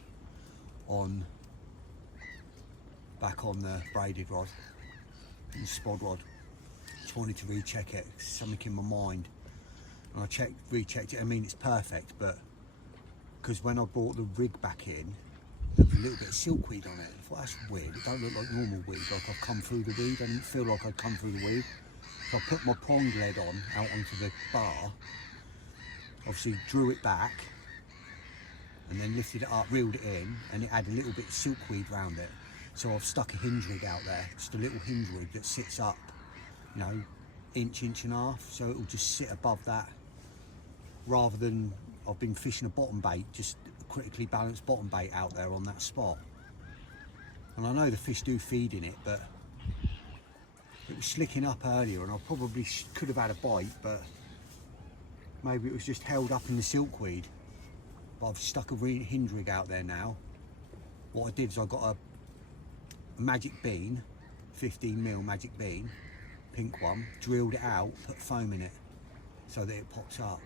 on back on the braided rod and the spod rod. Just wanted to recheck it, something in my mind. And I rechecked it. I mean, it's perfect, but because when I brought the rig back in, there was a little bit of silkweed on it. I thought, that's weird. It don't look like normal weed, like I've come through the weed. I didn't feel like I'd come through the weed. So I put my prong lead on out onto the bar, obviously drew it back, and then lifted it up, reeled it in, and it had a little bit of silkweed round it. So I've stuck a hinge rig out there, just a little hinge rig that sits up, you know, inch and a half, so it'll just sit above that, rather than I've been fishing a bottom bait, just a critically balanced bottom bait out there on that spot. And I know the fish do feed in it, but it was slicking up earlier, and I probably could have had a bite, but maybe it was just held up in the silkweed. But I've stuck a hinge rig out there now. What I did is I got a magic bean, 15mm magic bean, pink one, drilled it out, put foam in it so that it pops up.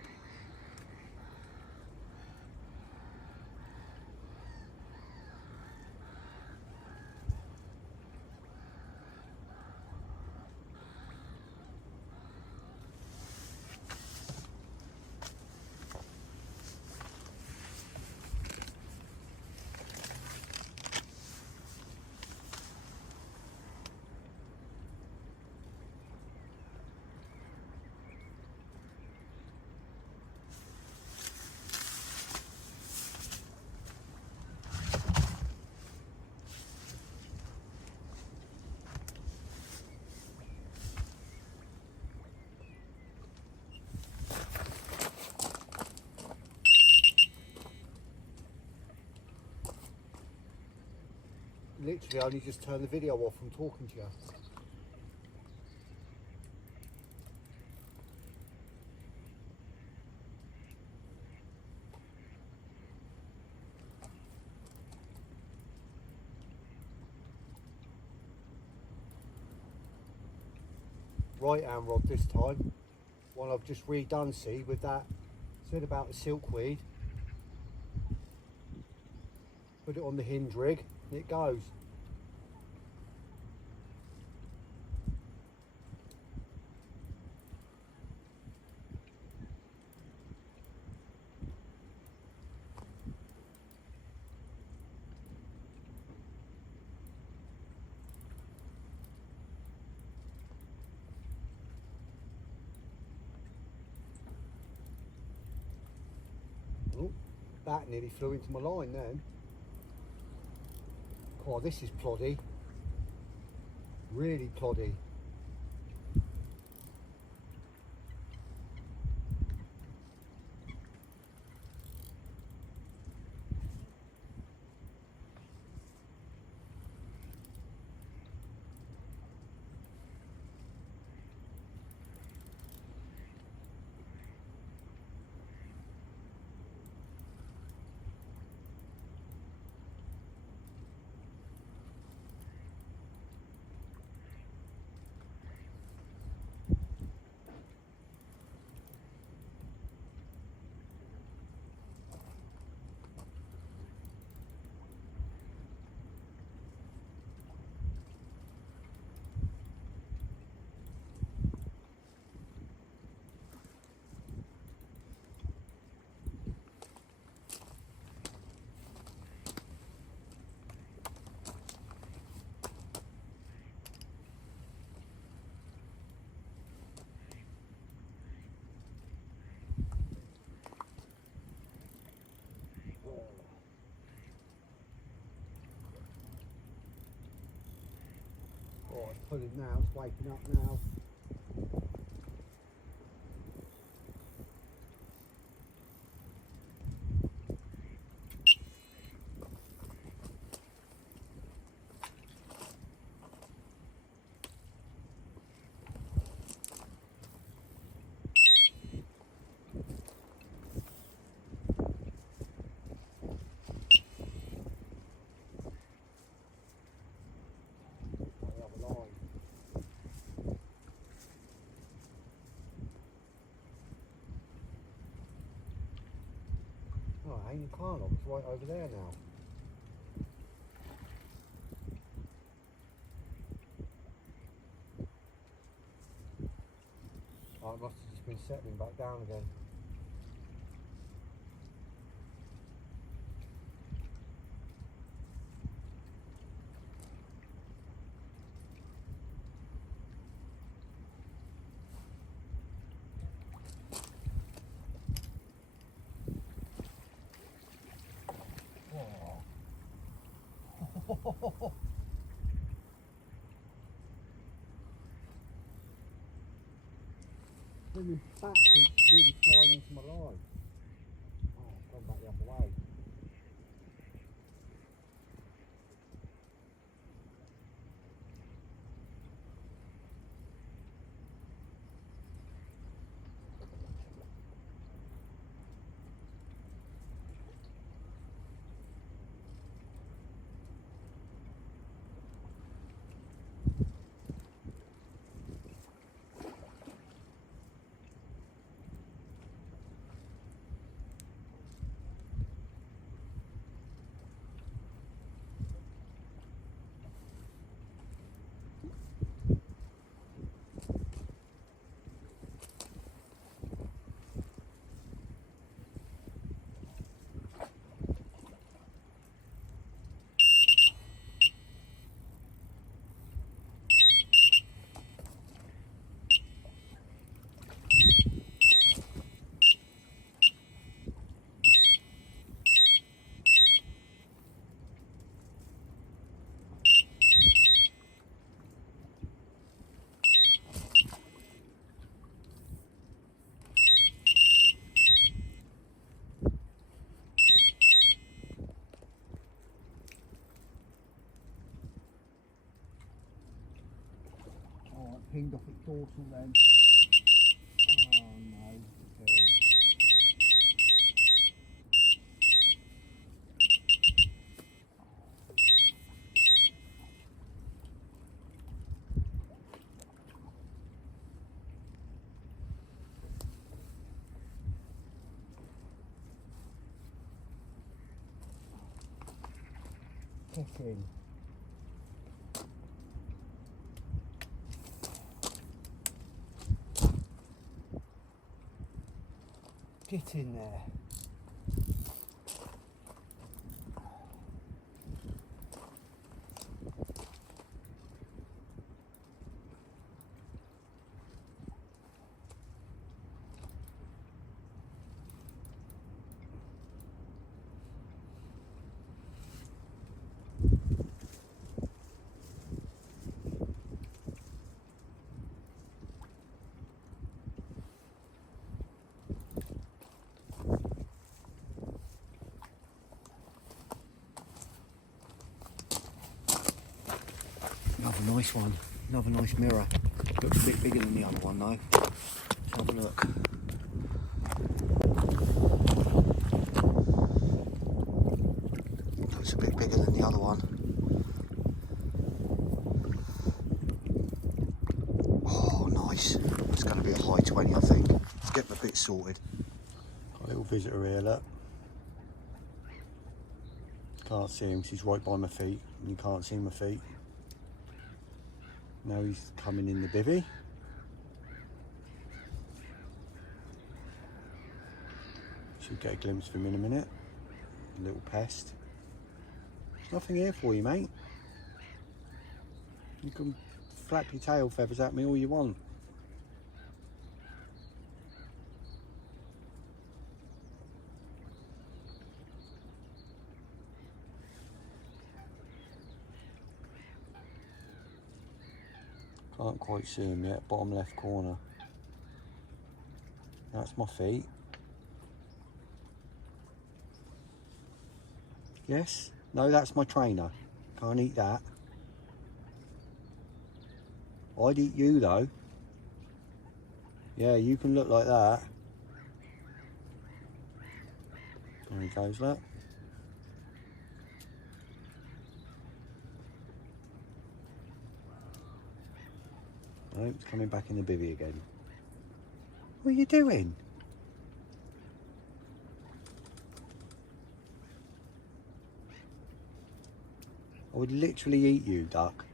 Literally, I only just turned the video off from talking to you. Right hand rod this time. One I've just redone, see, with that, said about the silkweed. Put it on the hinge rig, and it goes. Oh, that nearly flew into my line then. Oh, this is ploddy. Really ploddy. Oh, it's pulling now, it's waking up now. Oh, Hayling Carnock is right over there now. Oh, it must have just been settling back down again. Oh. Really back, it's really sliding into my line. Oh, I've gone back the other way. Oh, it pinged off its dorsal then. Oh no, kick in. Get in there. Another nice one, another nice mirror. Looks a bit bigger than the other one though. Let's have a look. Looks a bit bigger than the other one. Oh nice, it's going to be a high 20 I think. Get my bit sorted. Got a little visitor here, look. Can't see him because he's right by my feet and you can't see my feet. Now he's coming in the bivvy. Should get a glimpse of him in a minute. A little pest. There's nothing here for you, mate. You can flap your tail feathers at me all you want. Can't quite see him yet, bottom left corner. That's my feet. Yes? No, that's my trainer. Can't eat that. I'd eat you though. Yeah, you can look like that. There he goes, look. Oh, it's coming back in the bivvy again. What are you doing? I would literally eat you, duck.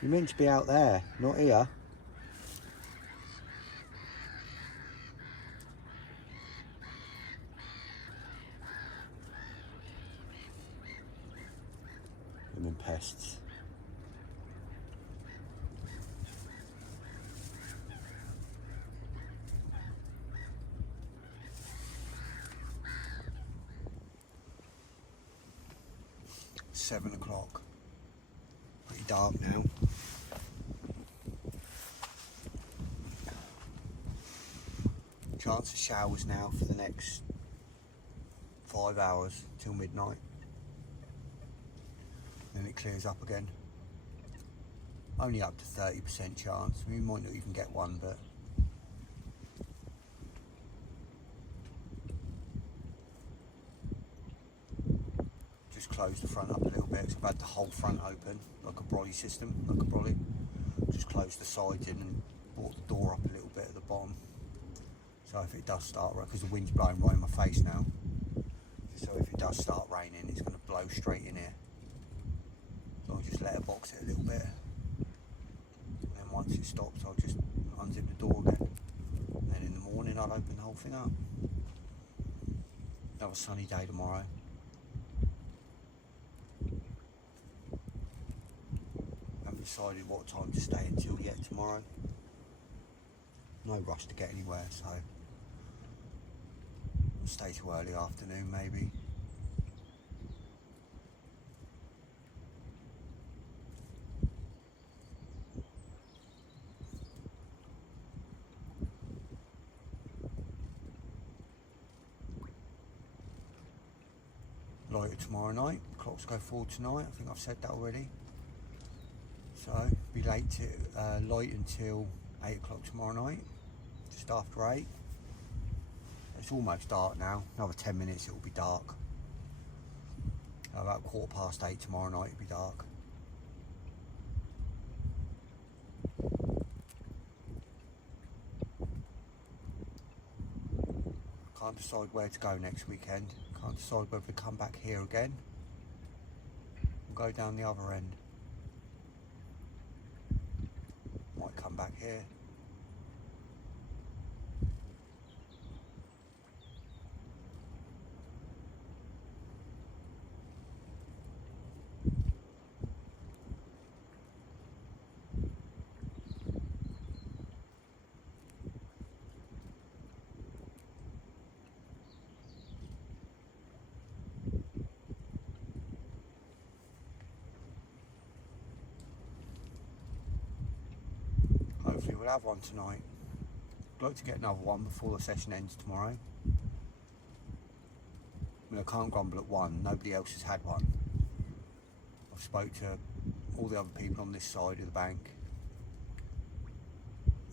You're meant to be out there, not here. And then pests. It's 7 o'clock. Pretty dark now. Chance of showers now for the next 5 hours till midnight. Then it clears up again. Only up to 30% chance. We might not even get one, but just close the front up a little bit. So I've had the whole front open, like a brolly system, like a brolly. Just close the sides in and brought the door up a little bit at the bottom. So if it does start, because the wind's blowing right in my face now, so if it does start raining, it's going to blow straight in here. So I'll just let it box it a little bit. And then once it stops, I'll just unzip the door again. And then in the morning, I'll open the whole thing up. Another sunny day tomorrow. Haven't decided what time to stay until yet tomorrow. No rush to get anywhere, so I'll stay till early afternoon maybe. Lighter tomorrow night, clocks go forward tonight, I think I've said that already. So be late to light until 8 o'clock tomorrow night, just after 8. It's almost dark now, another 10 minutes it will be dark. About 8:15 tomorrow night it'll be dark. Can't decide where to go next weekend. Can't decide whether to come back here again or go down the other end. Might come back here. Hopefully we'll have one tonight. I'd like to get another one before the session ends tomorrow. I mean, I can't grumble at one, nobody else has had one. I've spoke to all the other people on this side of the bank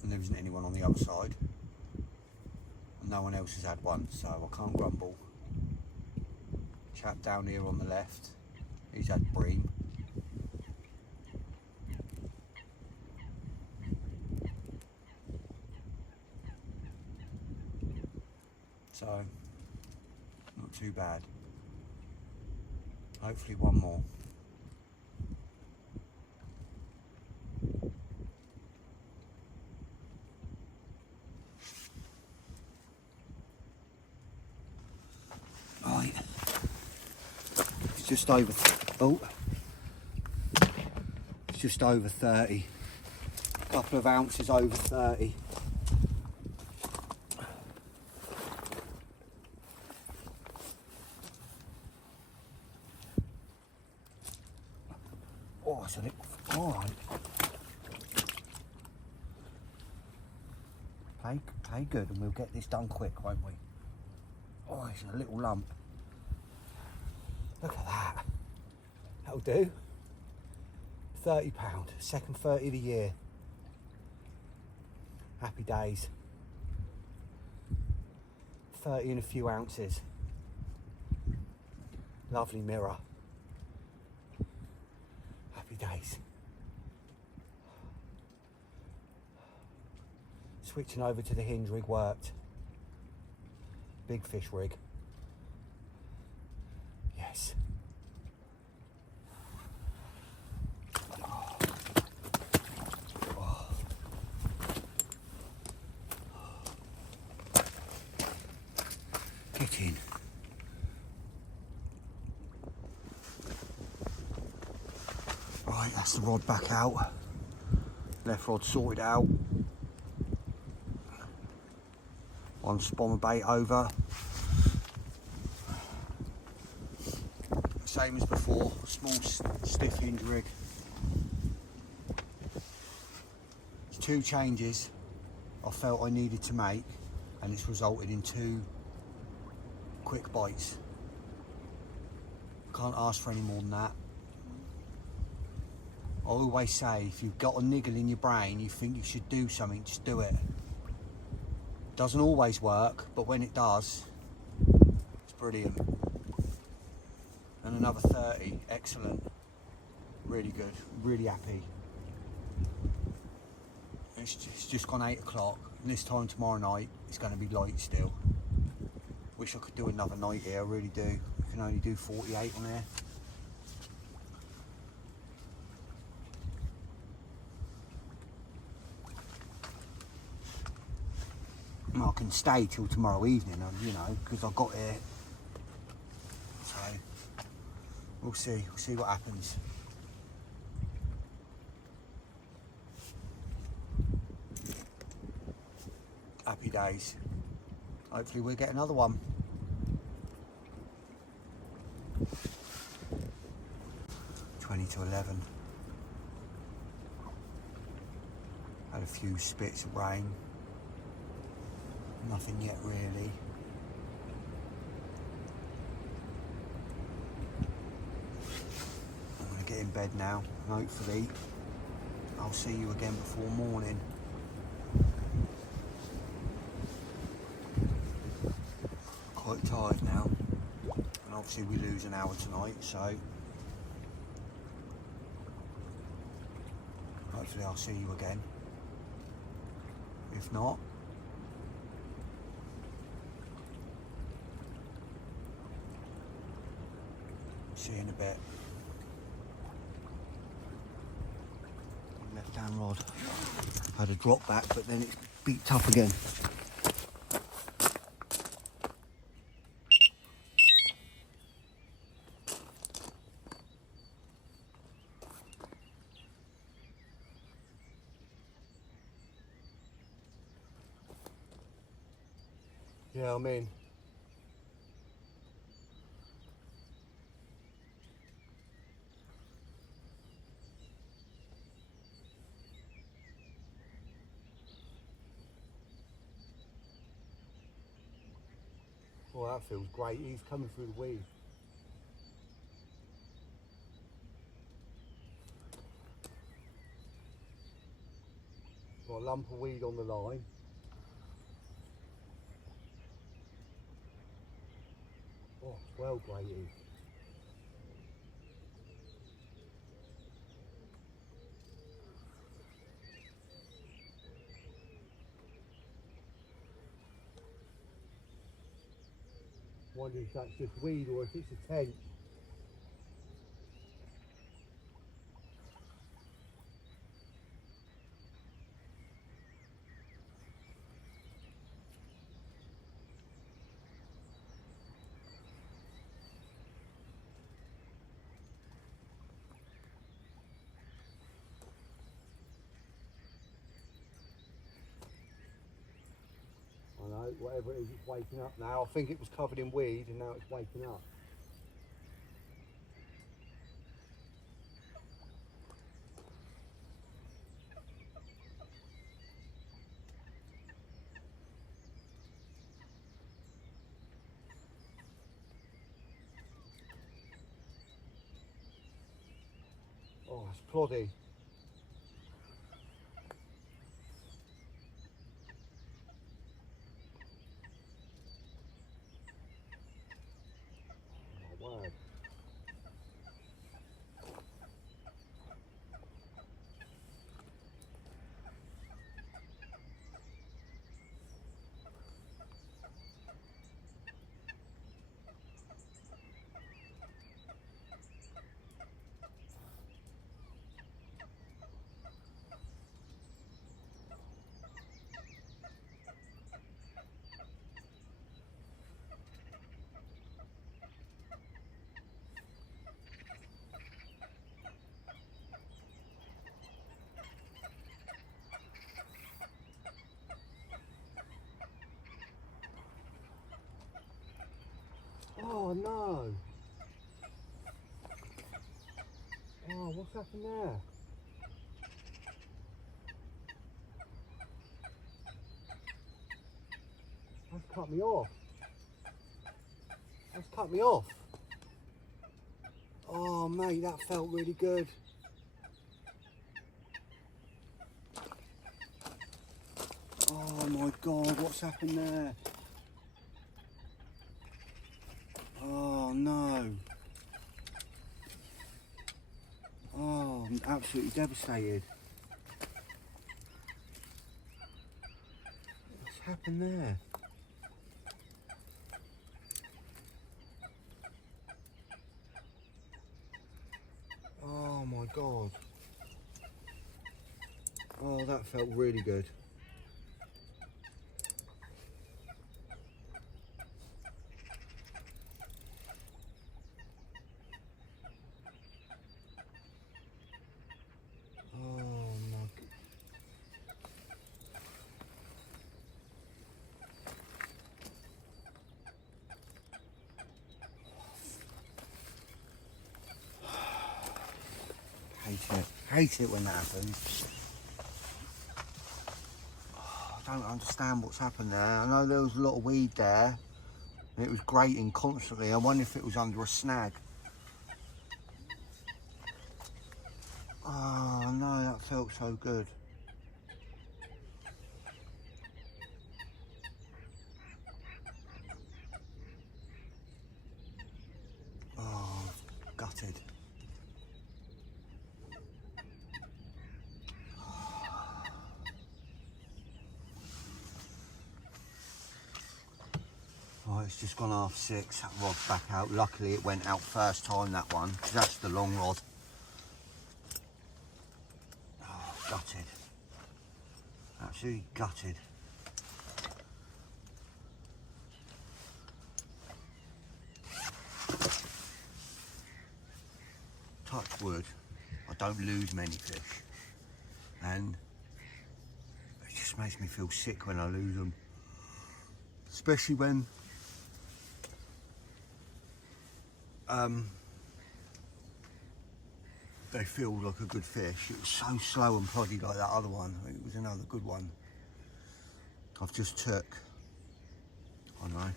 and there isn't anyone on the other side. And no one else has had one, so I can't grumble. Chap down here on the left, he's had bream. So, not too bad. Hopefully one more. Right. It's just over, it's just over 30. A couple of ounces over 30. Oh, it's a little, alright. Play good and we'll get this done quick, won't we? Oh, it's a little lump. Look at that. That'll do. £30, second 30 of the year. Happy days. 30 and a few ounces. Lovely mirror. Happy days. Switching over to the hinge rig worked. Big fish rig. Yes. Oh. Get in. Right, that's the rod back out. Left rod sorted out. One spommer bait over. Same as before, small stiff hinge rig. It's 2 changes I felt I needed to make, and it's resulted in 2 quick bites. Can't ask for any more than that. I always say, if you've got a niggle in your brain, you think you should do something, just do it. Doesn't always work, but when it does, it's brilliant. And another 30, excellent. Really good, really happy. It's just gone 8 o'clock, and this time tomorrow night, it's going to be light still. Wish I could do another night here, I really do. I can only do 48 on there. I can stay till tomorrow evening, you know, because I got here. So we'll see what happens. Happy days. Hopefully we'll get another one. Twenty to 11. Had a few spits of rain. Nothing yet really. I'm going to get in bed now, and hopefully I'll see you again before morning. Quite tired now, and obviously we lose an hour tonight, so hopefully I'll see you again. If not, see you in a bit. Left hand rod had a drop back, but then it's beat up again. Yeah, I'm in. Oh, that feels great. He's coming through the weed. Got a lump of weed on the line. Oh, it's well grated. Wonder if that's just weed or if it's a tench. I know, whatever it is, it's waking up now. I think it was covered in weed and now it's waking up. Oh, it's ploddy. Oh, my word. Oh no. Oh, what's happened there? That's cut me off. That's cut me off. Oh mate, that felt really good. Oh my God, what's happened there? Oh no. Oh, I'm absolutely devastated. What's happened there? Oh my God. Oh, that felt really good. Oh my God. Hate it. Hate it when that happens. Oh, I don't understand what's happened there. I know there was a lot of weed there and it was grating constantly. I wonder if it was under a snag. Oh no, that felt so good. Oh, gutted. Oh, it's just gone 6:30. That rod's back out. Luckily it went out first time, that one, because that's the long rod. Oh, gutted. Absolutely gutted. Touch wood, I don't lose many fish. And it just makes me feel sick when I lose them. Especially when they feel like a good fish. It was so slow and ploddy like that other one. It was another good one. I've just took, I don't know,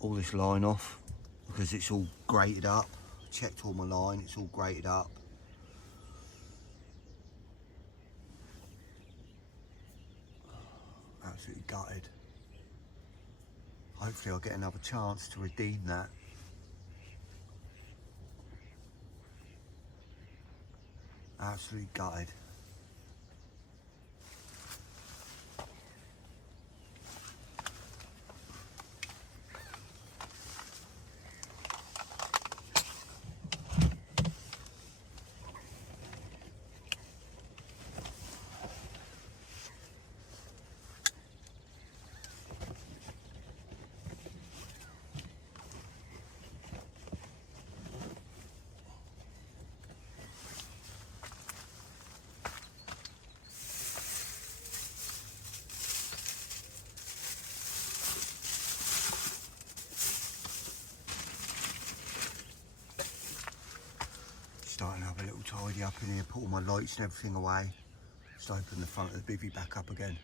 all this line off because it's all grated up. I checked all my line, it's all grated up. Absolutely gutted. Hopefully I'll get another chance to redeem that. Absolutely gutted. Starting to have a little tidy up in here, put all my lights and everything away. Just open the front of the bivvy back up again.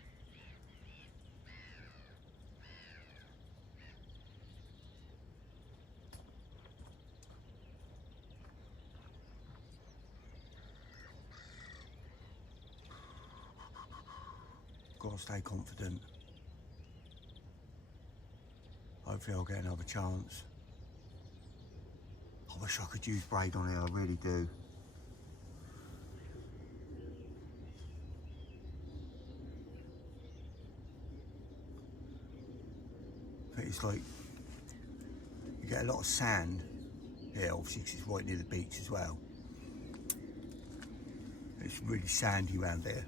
Got to stay confident. Hopefully I'll get another chance. I wish I could use braid on here, I really do. But it's like, you get a lot of sand here, obviously because it's right near the beach as well. It's really sandy around there.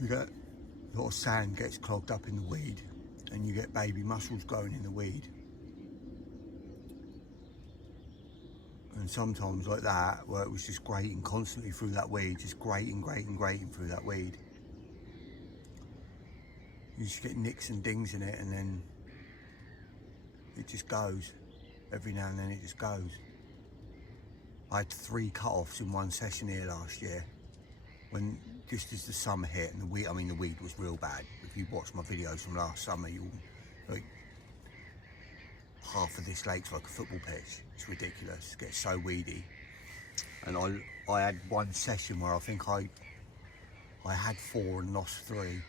You get a lot of sand gets clogged up in the weed and you get baby mussels growing in the weed. And sometimes like that, where it was just grating constantly through that weed, just grating through that weed. You just get nicks and dings in it and then it just goes. Every now and then it just goes. I had 3 cut-offs in one session here last year, when just as the summer hit and the weed, I mean the weed was real bad. If you watch my videos from last summer, you'll, like, half of this lake's like a football pitch. It's ridiculous, it gets so weedy. And I had one session where I think I had 4 and lost 3,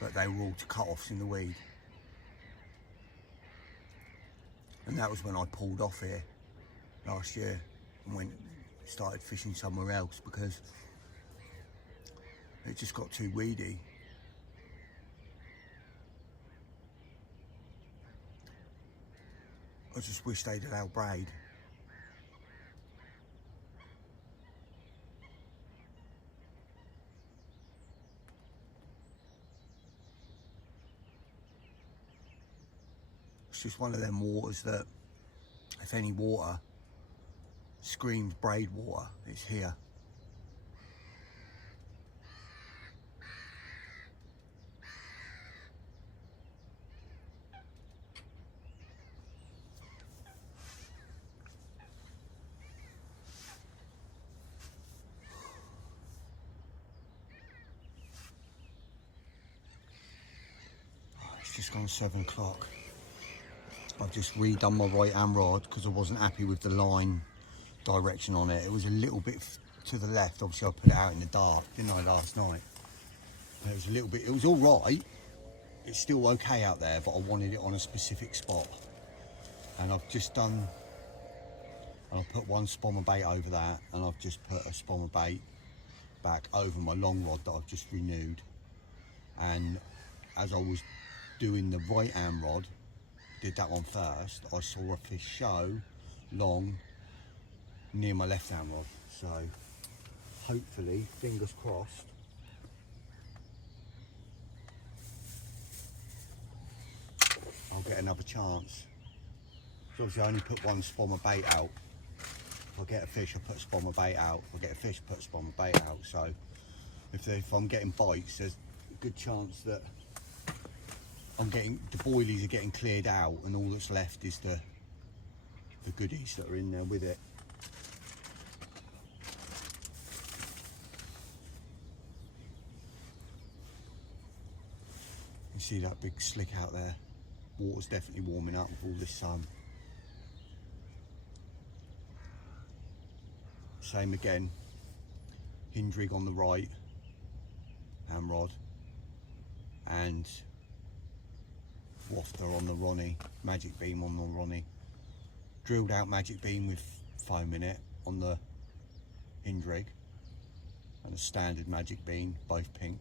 but they were all to cut-offs in the weed. And that was when I pulled off here last year and started fishing somewhere else because it just got too weedy. I just wish they'd allow braid. It's just one of them waters that, if any water screams braid water, it's here. It's just gone 7 o'clock. I've just redone my right hand rod because I wasn't happy with the line direction on it. It was a little bit to the left. Obviously I put it out in the dark, didn't I, last night? It was a little bit, it was all right. It's still okay out there, but I wanted it on a specific spot. And I've just done, and I've put one spommer bait over that, and I've just put a spommer bait back over my long rod that I've just renewed. And as I was doing the right hand rod, did that one first, I saw a fish show long near my left hand rod. So hopefully, fingers crossed, I'll get another chance. So obviously I only put one spommer bait out. If I get a fish, I put a spommer bait out. If I get a fish, I put a spommer bait out. So if I'm getting bites, there's a good chance that the boilies are getting cleared out, and all that's left is the goodies that are in there with it. You see that big slick out there? Water's definitely warming up with all this sun. Same again, hinge rig on the right, hand rod, and wafter on the Ronnie, magic beam on the Ronnie. Drilled out magic beam with foam in it on the hinge rig, and a standard magic beam, both pink,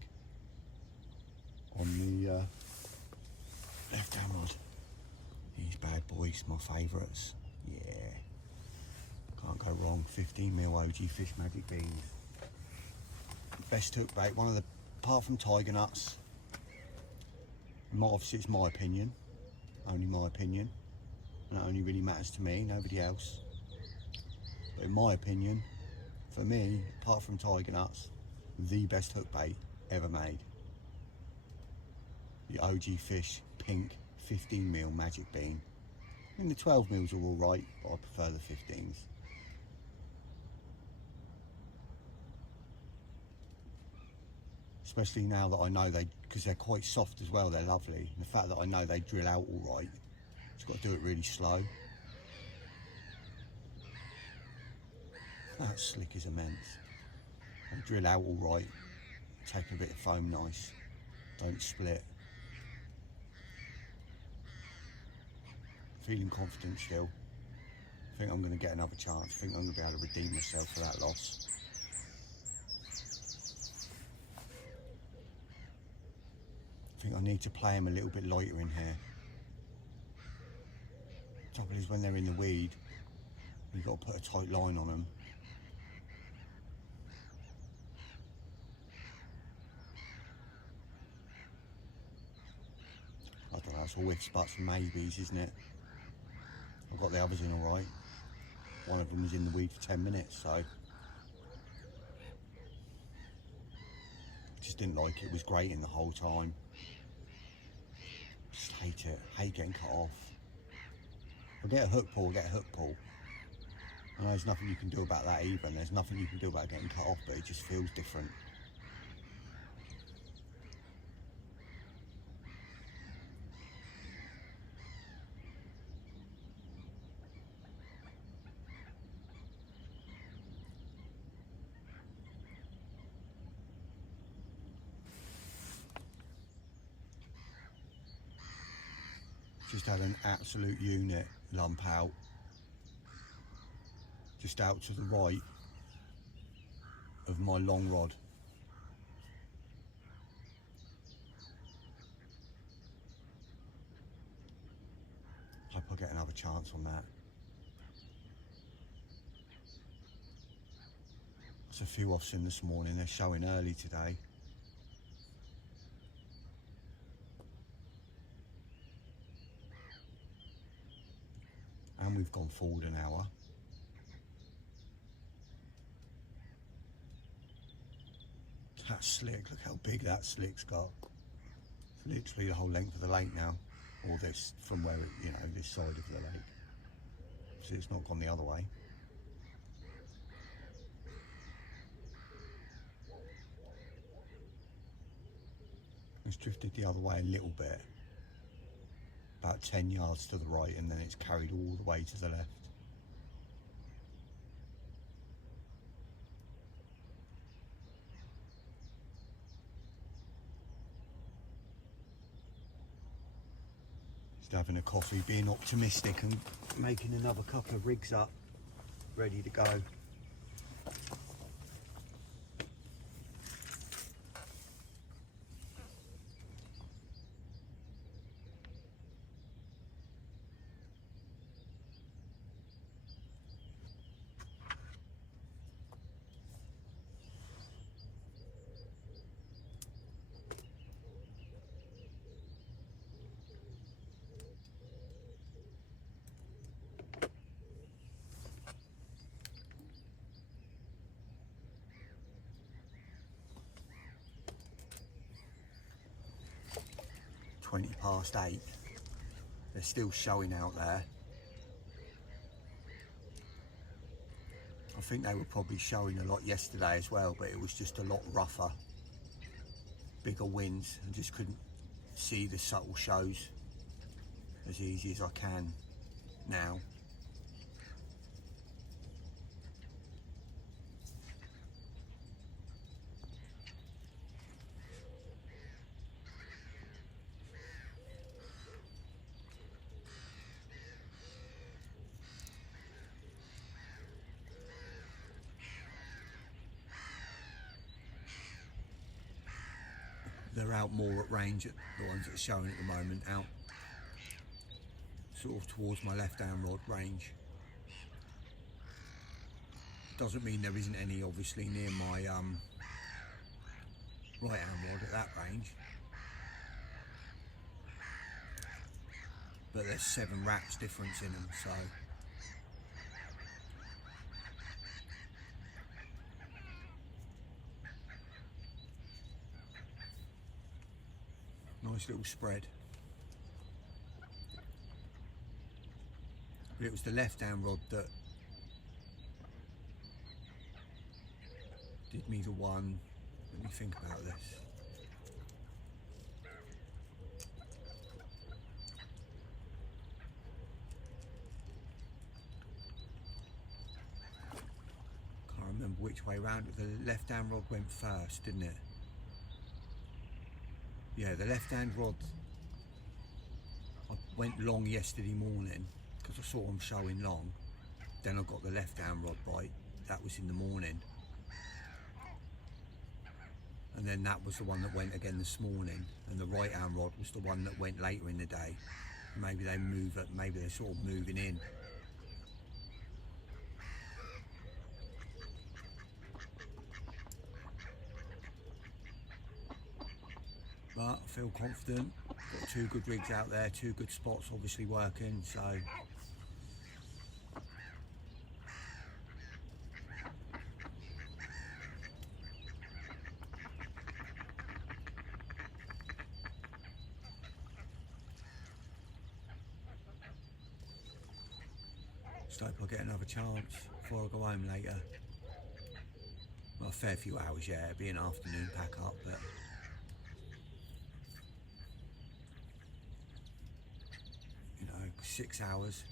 on the left hand rod. These bad boys, my favourites. Yeah, can't go wrong. 15mm OG Fish magic beams. Best hook bait, one of the, apart from tiger nuts. Obviously it's my opinion, only my opinion, and it only really matters to me, nobody else. But in my opinion, for me, apart from tiger nuts, the best hook bait ever made. The OG Fish pink 15mm magic beam. I mean, the 12mm are alright, but I prefer the 15s. Especially now that I know because they're quite soft as well, they're lovely. And the fact that I know they drill out all right, just got to do it really slow. That slick is immense. They drill out all right, take a bit of foam nice, don't split. Feeling confident still. I think I'm going to get another chance. I think I'm going to be able to redeem myself for that loss. I think I need to play them a little bit lighter in here. The trouble is when they're in the weed, you've got to put a tight line on them. I don't know, it's all ifs, buts and maybes, isn't it? I've got the others in all right. One of them was in the weed for 10 minutes, so just didn't like it. It was grating the whole time. Just hate it. Hate getting cut off. I'll get a hook pull, I know there's nothing you can do about that either, and there's nothing you can do about getting cut off, but it just feels different. Just had an absolute unit lump out, just out to the right of my long rod. Hope I get another chance on that. There's a few offs in this morning, they're showing early today. And we've gone forward an hour. That slick, look how big that slick's got. It's literally the whole length of the lake now. Or this, from where it, you know, this side of the lake. See, it's not gone the other way. It's drifted the other way a little bit. About 10 yards to the right, and then it's carried all the way to the left. Just having a coffee, being optimistic and making another couple of rigs up, ready to go. 20 past 8. They're still showing out there. I think they were probably showing a lot yesterday as well, but it was just a lot rougher, bigger winds, and just couldn't see the subtle shows as easy as I can now. They're out more at range, at the ones that are showing at the moment, out sort of towards my left hand rod range. Doesn't mean there isn't any obviously near my right hand rod at that range, but there's 7 wraps difference in them, so nice little spread. But it was the left hand rod that did me the one. Let me think about this. Can't remember which way round. The left hand rod went first, didn't it? Yeah, the left hand rod, I went long yesterday morning because I saw them showing long. Then I got the left hand rod bite, that was in the morning. And then that was the one that went again this morning, and the right hand rod was the one that went later in the day. Maybe they move it, maybe they're sort of moving in. But I feel confident, got 2 good rigs out there, 2 good spots obviously working, so Just hope I get another chance before I go home later. Well, a fair few hours, yeah, it'll be an afternoon pack up, but you know, 6 hours.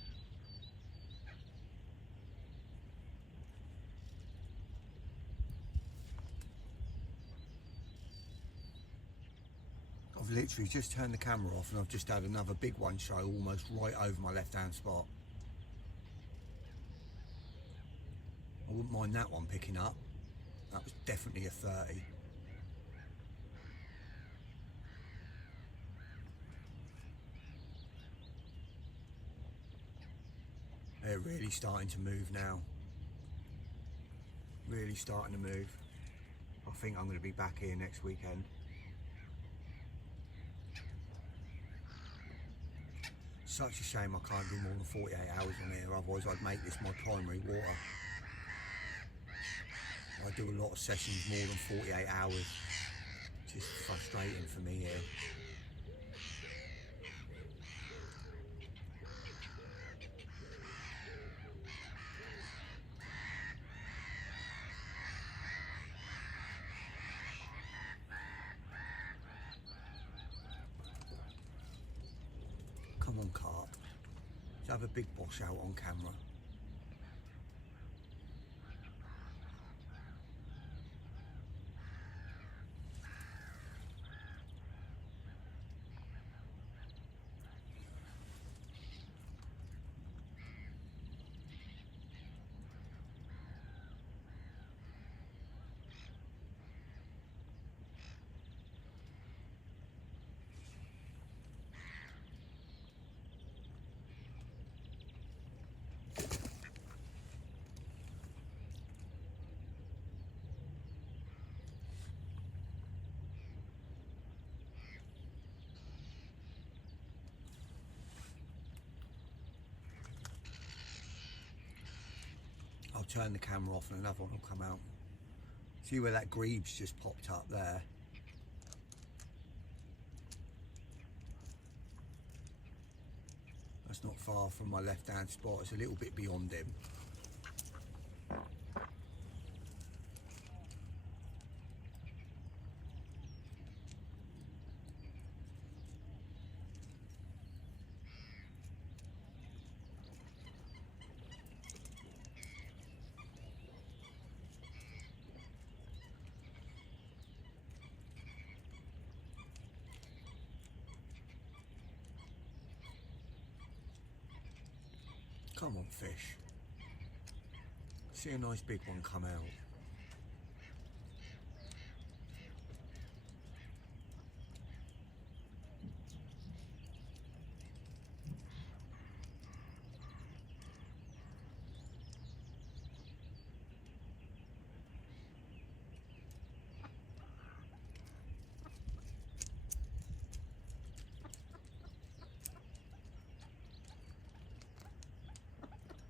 I've literally just turned the camera off and I've just had another big one show almost right over my left hand spot. I wouldn't mind that one picking up. That was definitely a 30. They're really starting to move now. Really starting to move. I think I'm going to be back here next weekend. Such a shame I can't do more than 48 hours on here, otherwise I'd make this my primary water. I do a lot of sessions more than 48 hours. Just frustrating for me here. Come on, carp. Let's have a big bosh out on camera. I'll turn the camera off and another one will come out. See where that grebe's just popped up there? That's not far from my left hand spot, it's a little bit beyond him. Come on, fish. See a nice big one come out.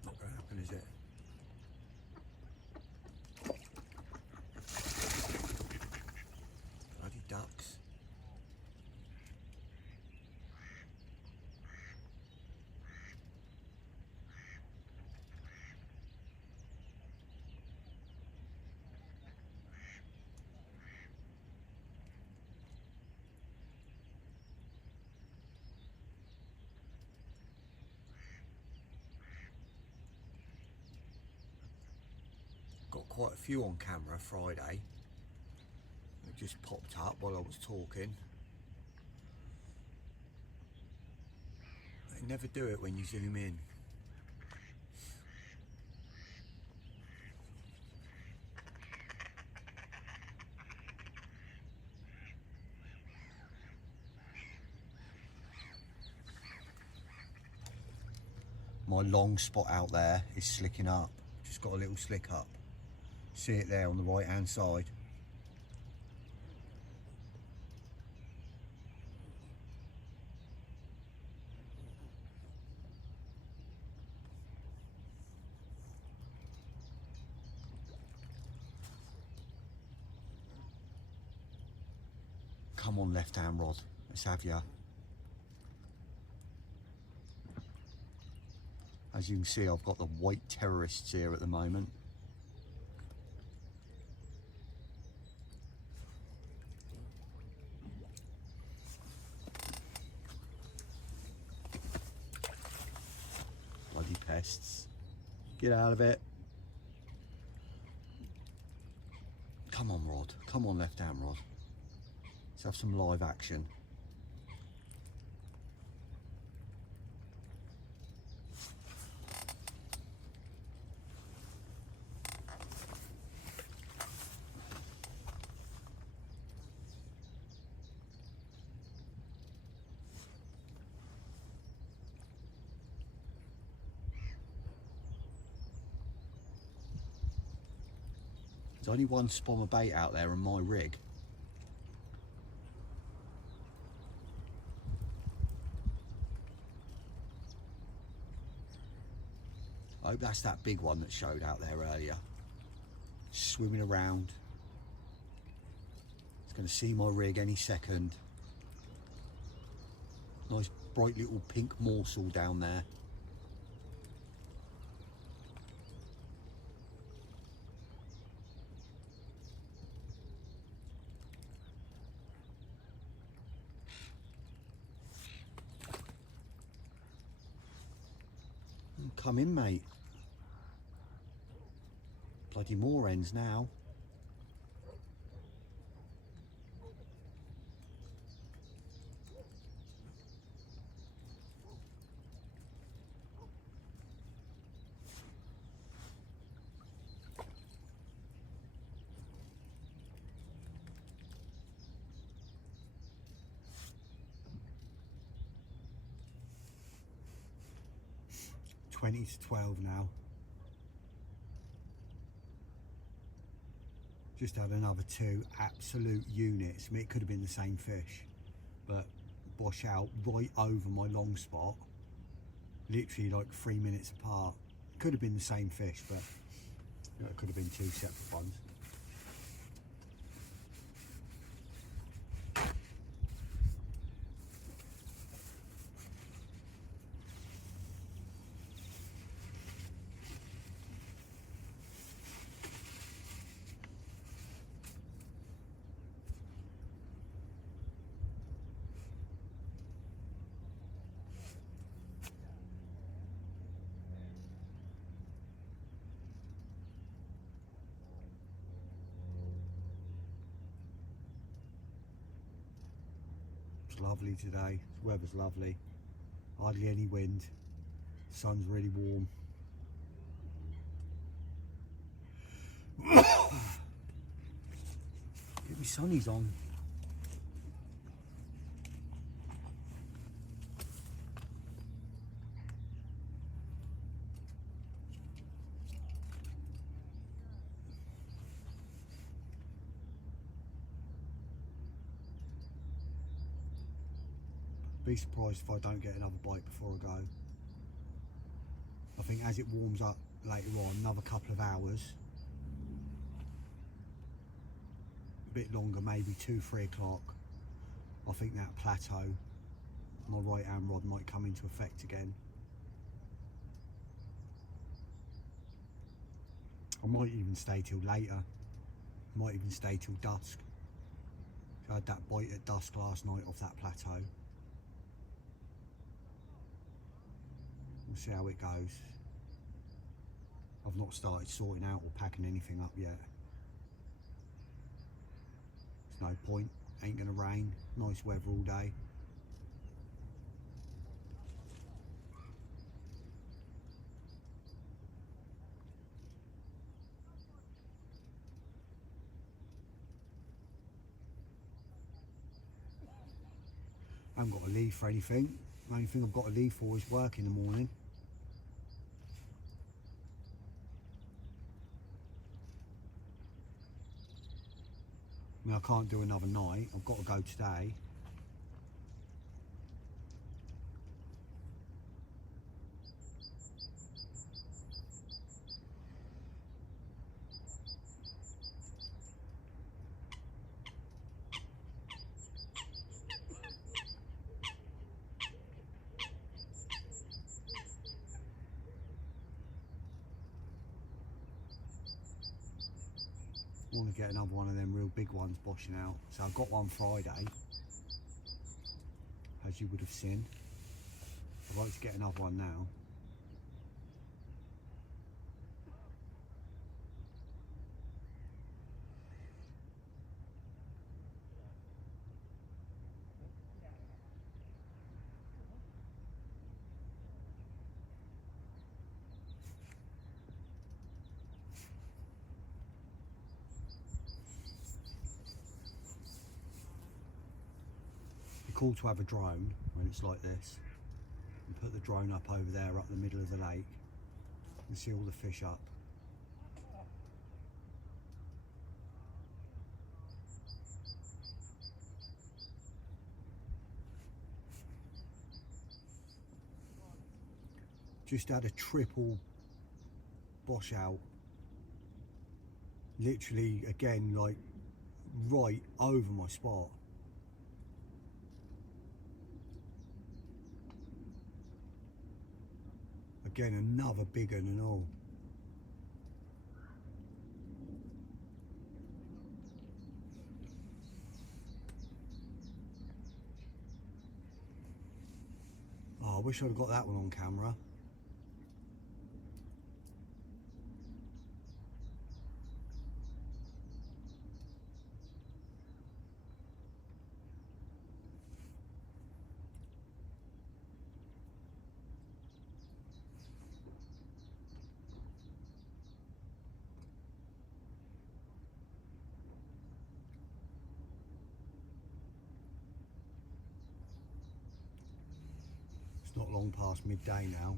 Not going to happen, is it? Bloody ducks. Got quite a few on camera Friday. It just popped up while I was talking. They never do it when you zoom in. My long spot out there is slicking up. Just got a little slick up. See it there on the right hand side. Come on, left hand rod. Let's have ya. As you can see, I've got the white terrorists here at the moment. Bloody pests. Get out of it. Come on, Rod. Come on, left hand Rod. Let's have some live action. There's only one spommer bait out there in my rig. I hope that's that big one that showed out there earlier. Swimming around. It's going to see my rig any second. Nice bright little pink morsel down there. Come in, mate. Bloody more ends now. Twenty to 12 now. Just had another two absolute units. I mean, it could have been the same fish, but wash out right over my long spot, literally like 3 minutes apart. Could have been the same fish, but you know, it could have been two separate ones. It's lovely today. The weather's lovely. Hardly any wind. The sun's really warm. Get my sunnies on. Be surprised if I don't get another bite before I go. I think as it warms up later on, another couple of hours, a bit longer, maybe 2-3 o'clock, I think that plateau, my right hand rod might come into effect again. I might even stay till later, might even stay till dusk. I had that bite at dusk last night off that plateau. We'll see how it goes. I've not started sorting out or packing anything up yet. There's no point, ain't gonna rain, nice weather all day. I haven't got to leave for anything. The only thing I've got to leave for is work in the morning. I mean, I can't do another night. I've got to go today. get another one of them real big ones boshing out. So I got one Friday, as you would have seen. I'd like to get another one now. Cool to have a drone when it's like this, and put the drone up over there up the middle of the lake and see all the fish up. Just had a triple bosh out, literally again like right over my spot. Again, another big one and all. Oh, I wish I'd got that one on camera. Not long past midday now.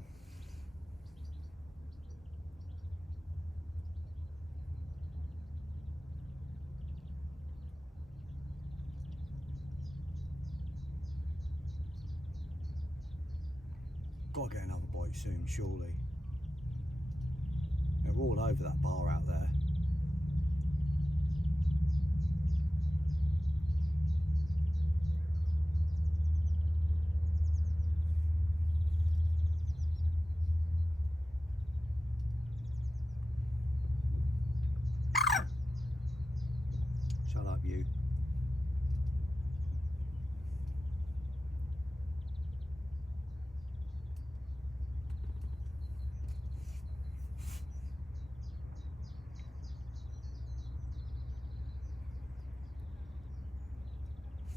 Gotta get another bite soon, surely. They're all over that bar out there. Shut up, you.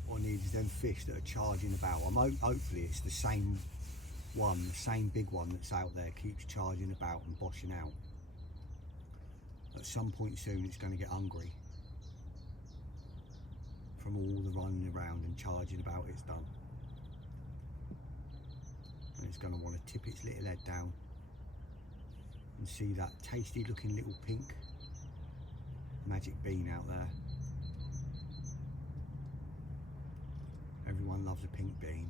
What I need is them fish that are charging about. Hopefully it's the same one, the same big one that's out there keeps charging about and boshing out. At some point soon it's going to get hungry from all the running around and charging about it's done. And it's going to want to tip its little head down and see that tasty looking little pink magic bean out there. Everyone loves a pink bean.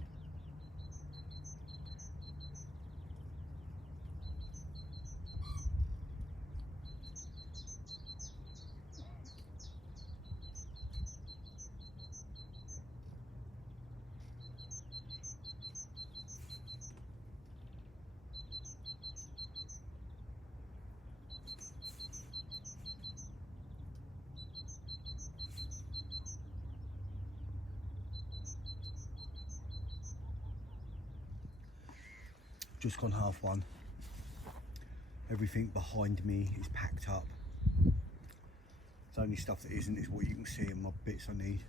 Just gone 1:30. Everything behind me is packed up. The only stuff that isn't is what you can see in my bits I need.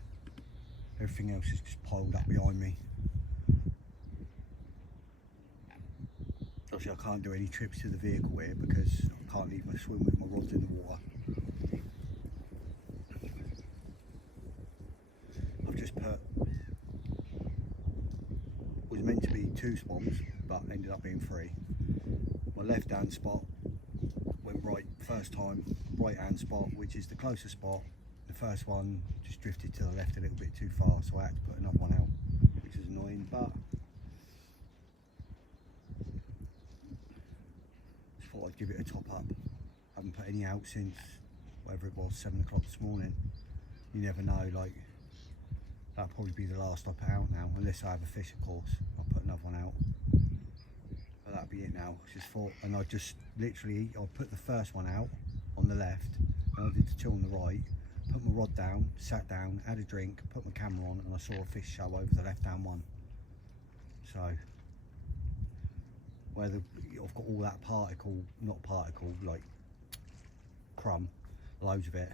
Everything else is just piled up behind me. Obviously I can't do any trips to the vehicle here because I can't even swim with my rods in the water. I've just put, was meant to be 2 swans but ended up being 3. My left hand spot went right first time, right hand spot which is the closest spot. The first one just drifted to the left a little bit too far, so I had to put another one out, which is annoying, but just thought I'd give it a top up. I haven't put any out since whatever it was, 7 o'clock this morning. You never know, like that'll probably be the last I put out now, unless I have a fish of course. I'll put another one out. But that'll be it now. Just thought, and I just literally, I put the first one out on the left, and I did the 2 on the right, put my rod down, sat down, had a drink, put my camera on, and I saw a fish show over the left-hand one. So, where I've got all that like crumb, loads of it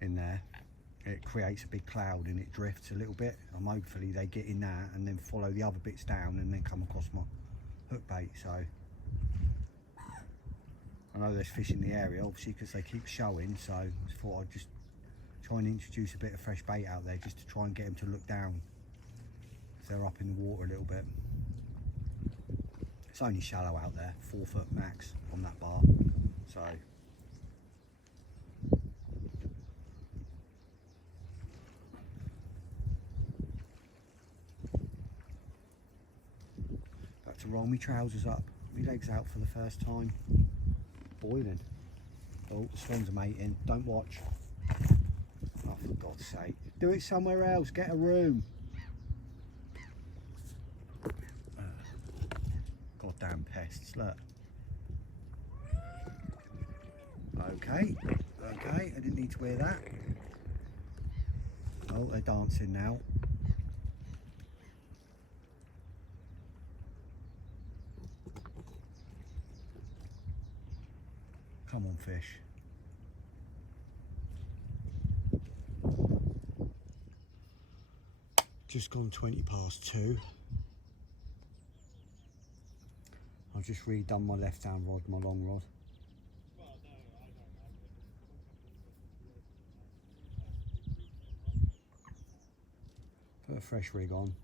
in there, it creates a big cloud and it drifts a little bit. And hopefully they get in that and then follow the other bits down and then come across my hook bait. So I know there's fish in the area, obviously, because they keep showing, so I thought I'd just try and introduce a bit of fresh bait out there just to try and get them to look down if they're up in the water a little bit. It's only shallow out there, 4 foot max on that bar, so back to roll my trousers up, my legs out for the first time. Boiling. Oh, the swans are mating. Don't watch. Oh, for God's sake. Do it somewhere else. Get a room. Goddamn pests. Look. Okay. Okay. I didn't need to wear that. Oh, they're dancing now. Come on, fish. Just gone 20 past 2. I've just redone my left-hand rod, my long rod. Put a fresh rig on.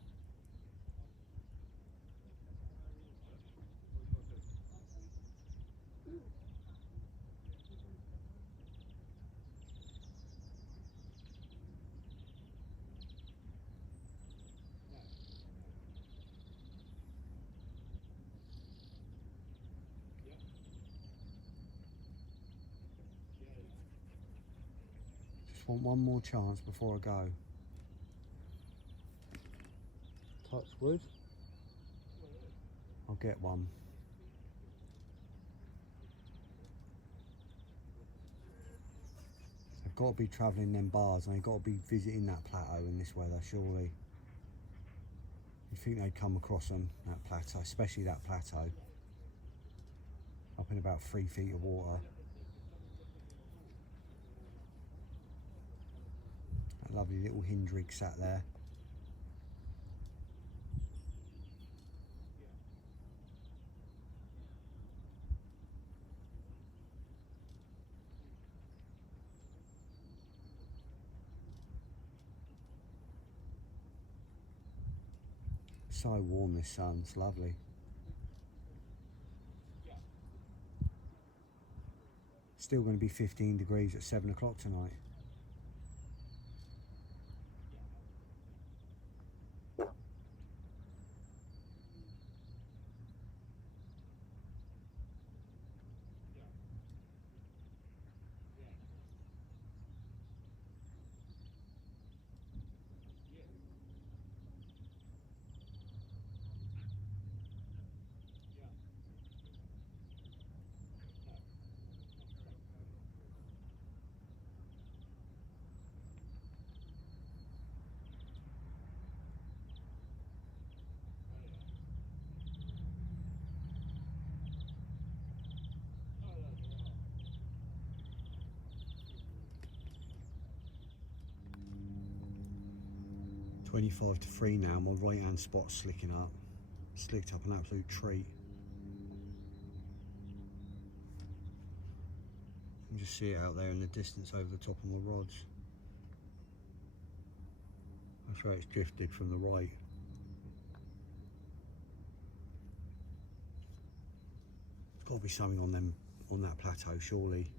Want one more chance before I go. Touch wood. I'll get one. They've got to be travelling them bars and they've got to be visiting that plateau in this weather, surely. You think they'd come across them, that plateau, especially that plateau. Up in about 3 feet of water. Lovely little hinge rig sat there. So warm this sun, it's lovely. Still going to be 15 degrees at 7 o'clock tonight. $25 to 3 now. My right hand spot's slicking up. Slicked up an absolute treat. You can just see it out there in the distance over the top of my rods. That's where it's drifted from the right. There's got to be something on that plateau, surely.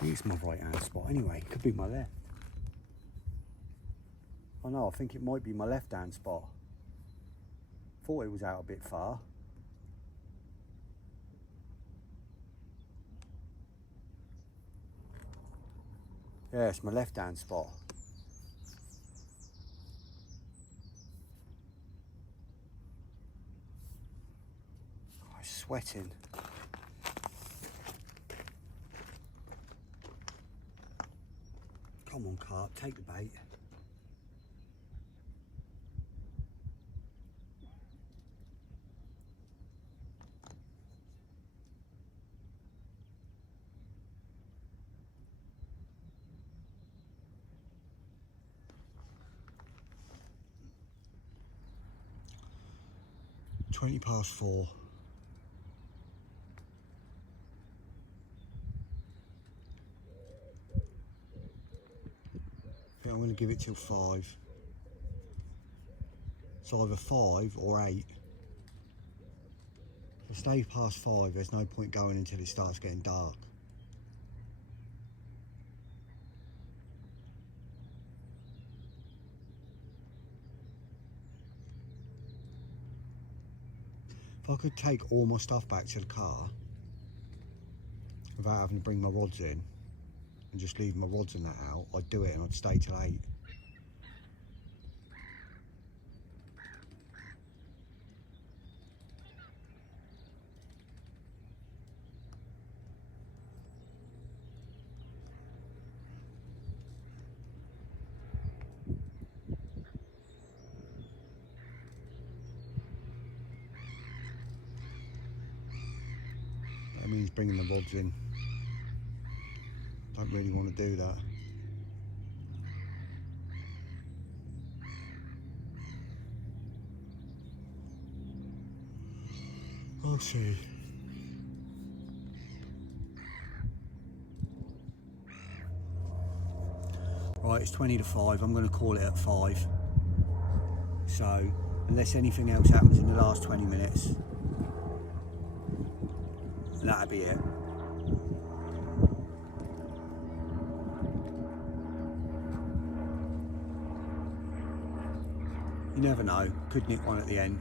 It's my right hand spot anyway, could be my left. Oh no, I think it might be my left hand spot. Thought it was out a bit far. Yeah, it's my left hand spot. I'm sweating. Come on, carp, take the bait. (4:20). I think I'm going to give it till 5. It's either 5 or 8. If it stays past 5, there's no point going until it starts getting dark. If I could take all my stuff back to the car without having to bring my rods in and just leave my rods and that out, I'd do it and I'd stay till 8. That means bringing the rods in. Don't really want to do that. I'll see. Right, it's 20 to 5. I'm going to call it at 5. So, unless anything else happens in the last 20 minutes, that'll be it. You never know, could nick one at the end.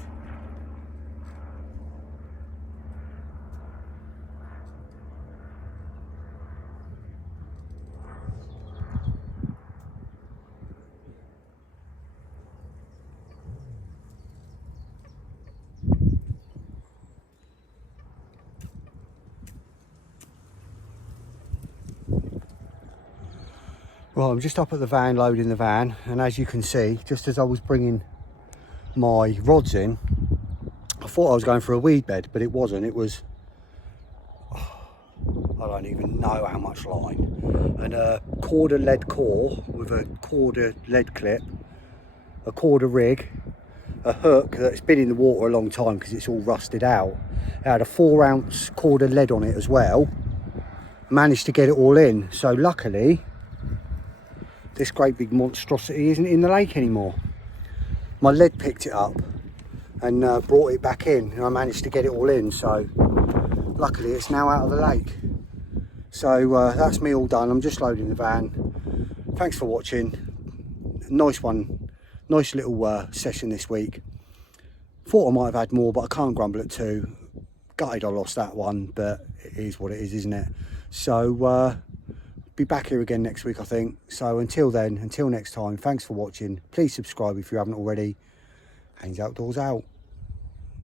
Well, I'm just up at the van, loading the van, and as you can see, just as I was bringing my rods in, I thought I was going for a weed bed, but it wasn't. It was, I don't even know how much line, and a quarter lead core with a quarter lead clip, a quarter rig, a hook that's been in the water a long time because it's all rusted out. It had a 4-ounce quarter lead on it as well. Managed to get it all in, so luckily this great big monstrosity isn't in the lake anymore. My lead picked it up and brought it back in, and I managed to get it all in, so luckily it's now out of the lake. So that's me all done. I'm just loading the van. Thanks for watching. Nice one, nice little session this week. Thought I might have had more, but I can't grumble at 2. Gutted I lost that one, but it is what it is, isn't it? So be back here again next week, I think. So until then, until next time, thanks for watching. Please subscribe if you haven't already. Haynes Outdoors out.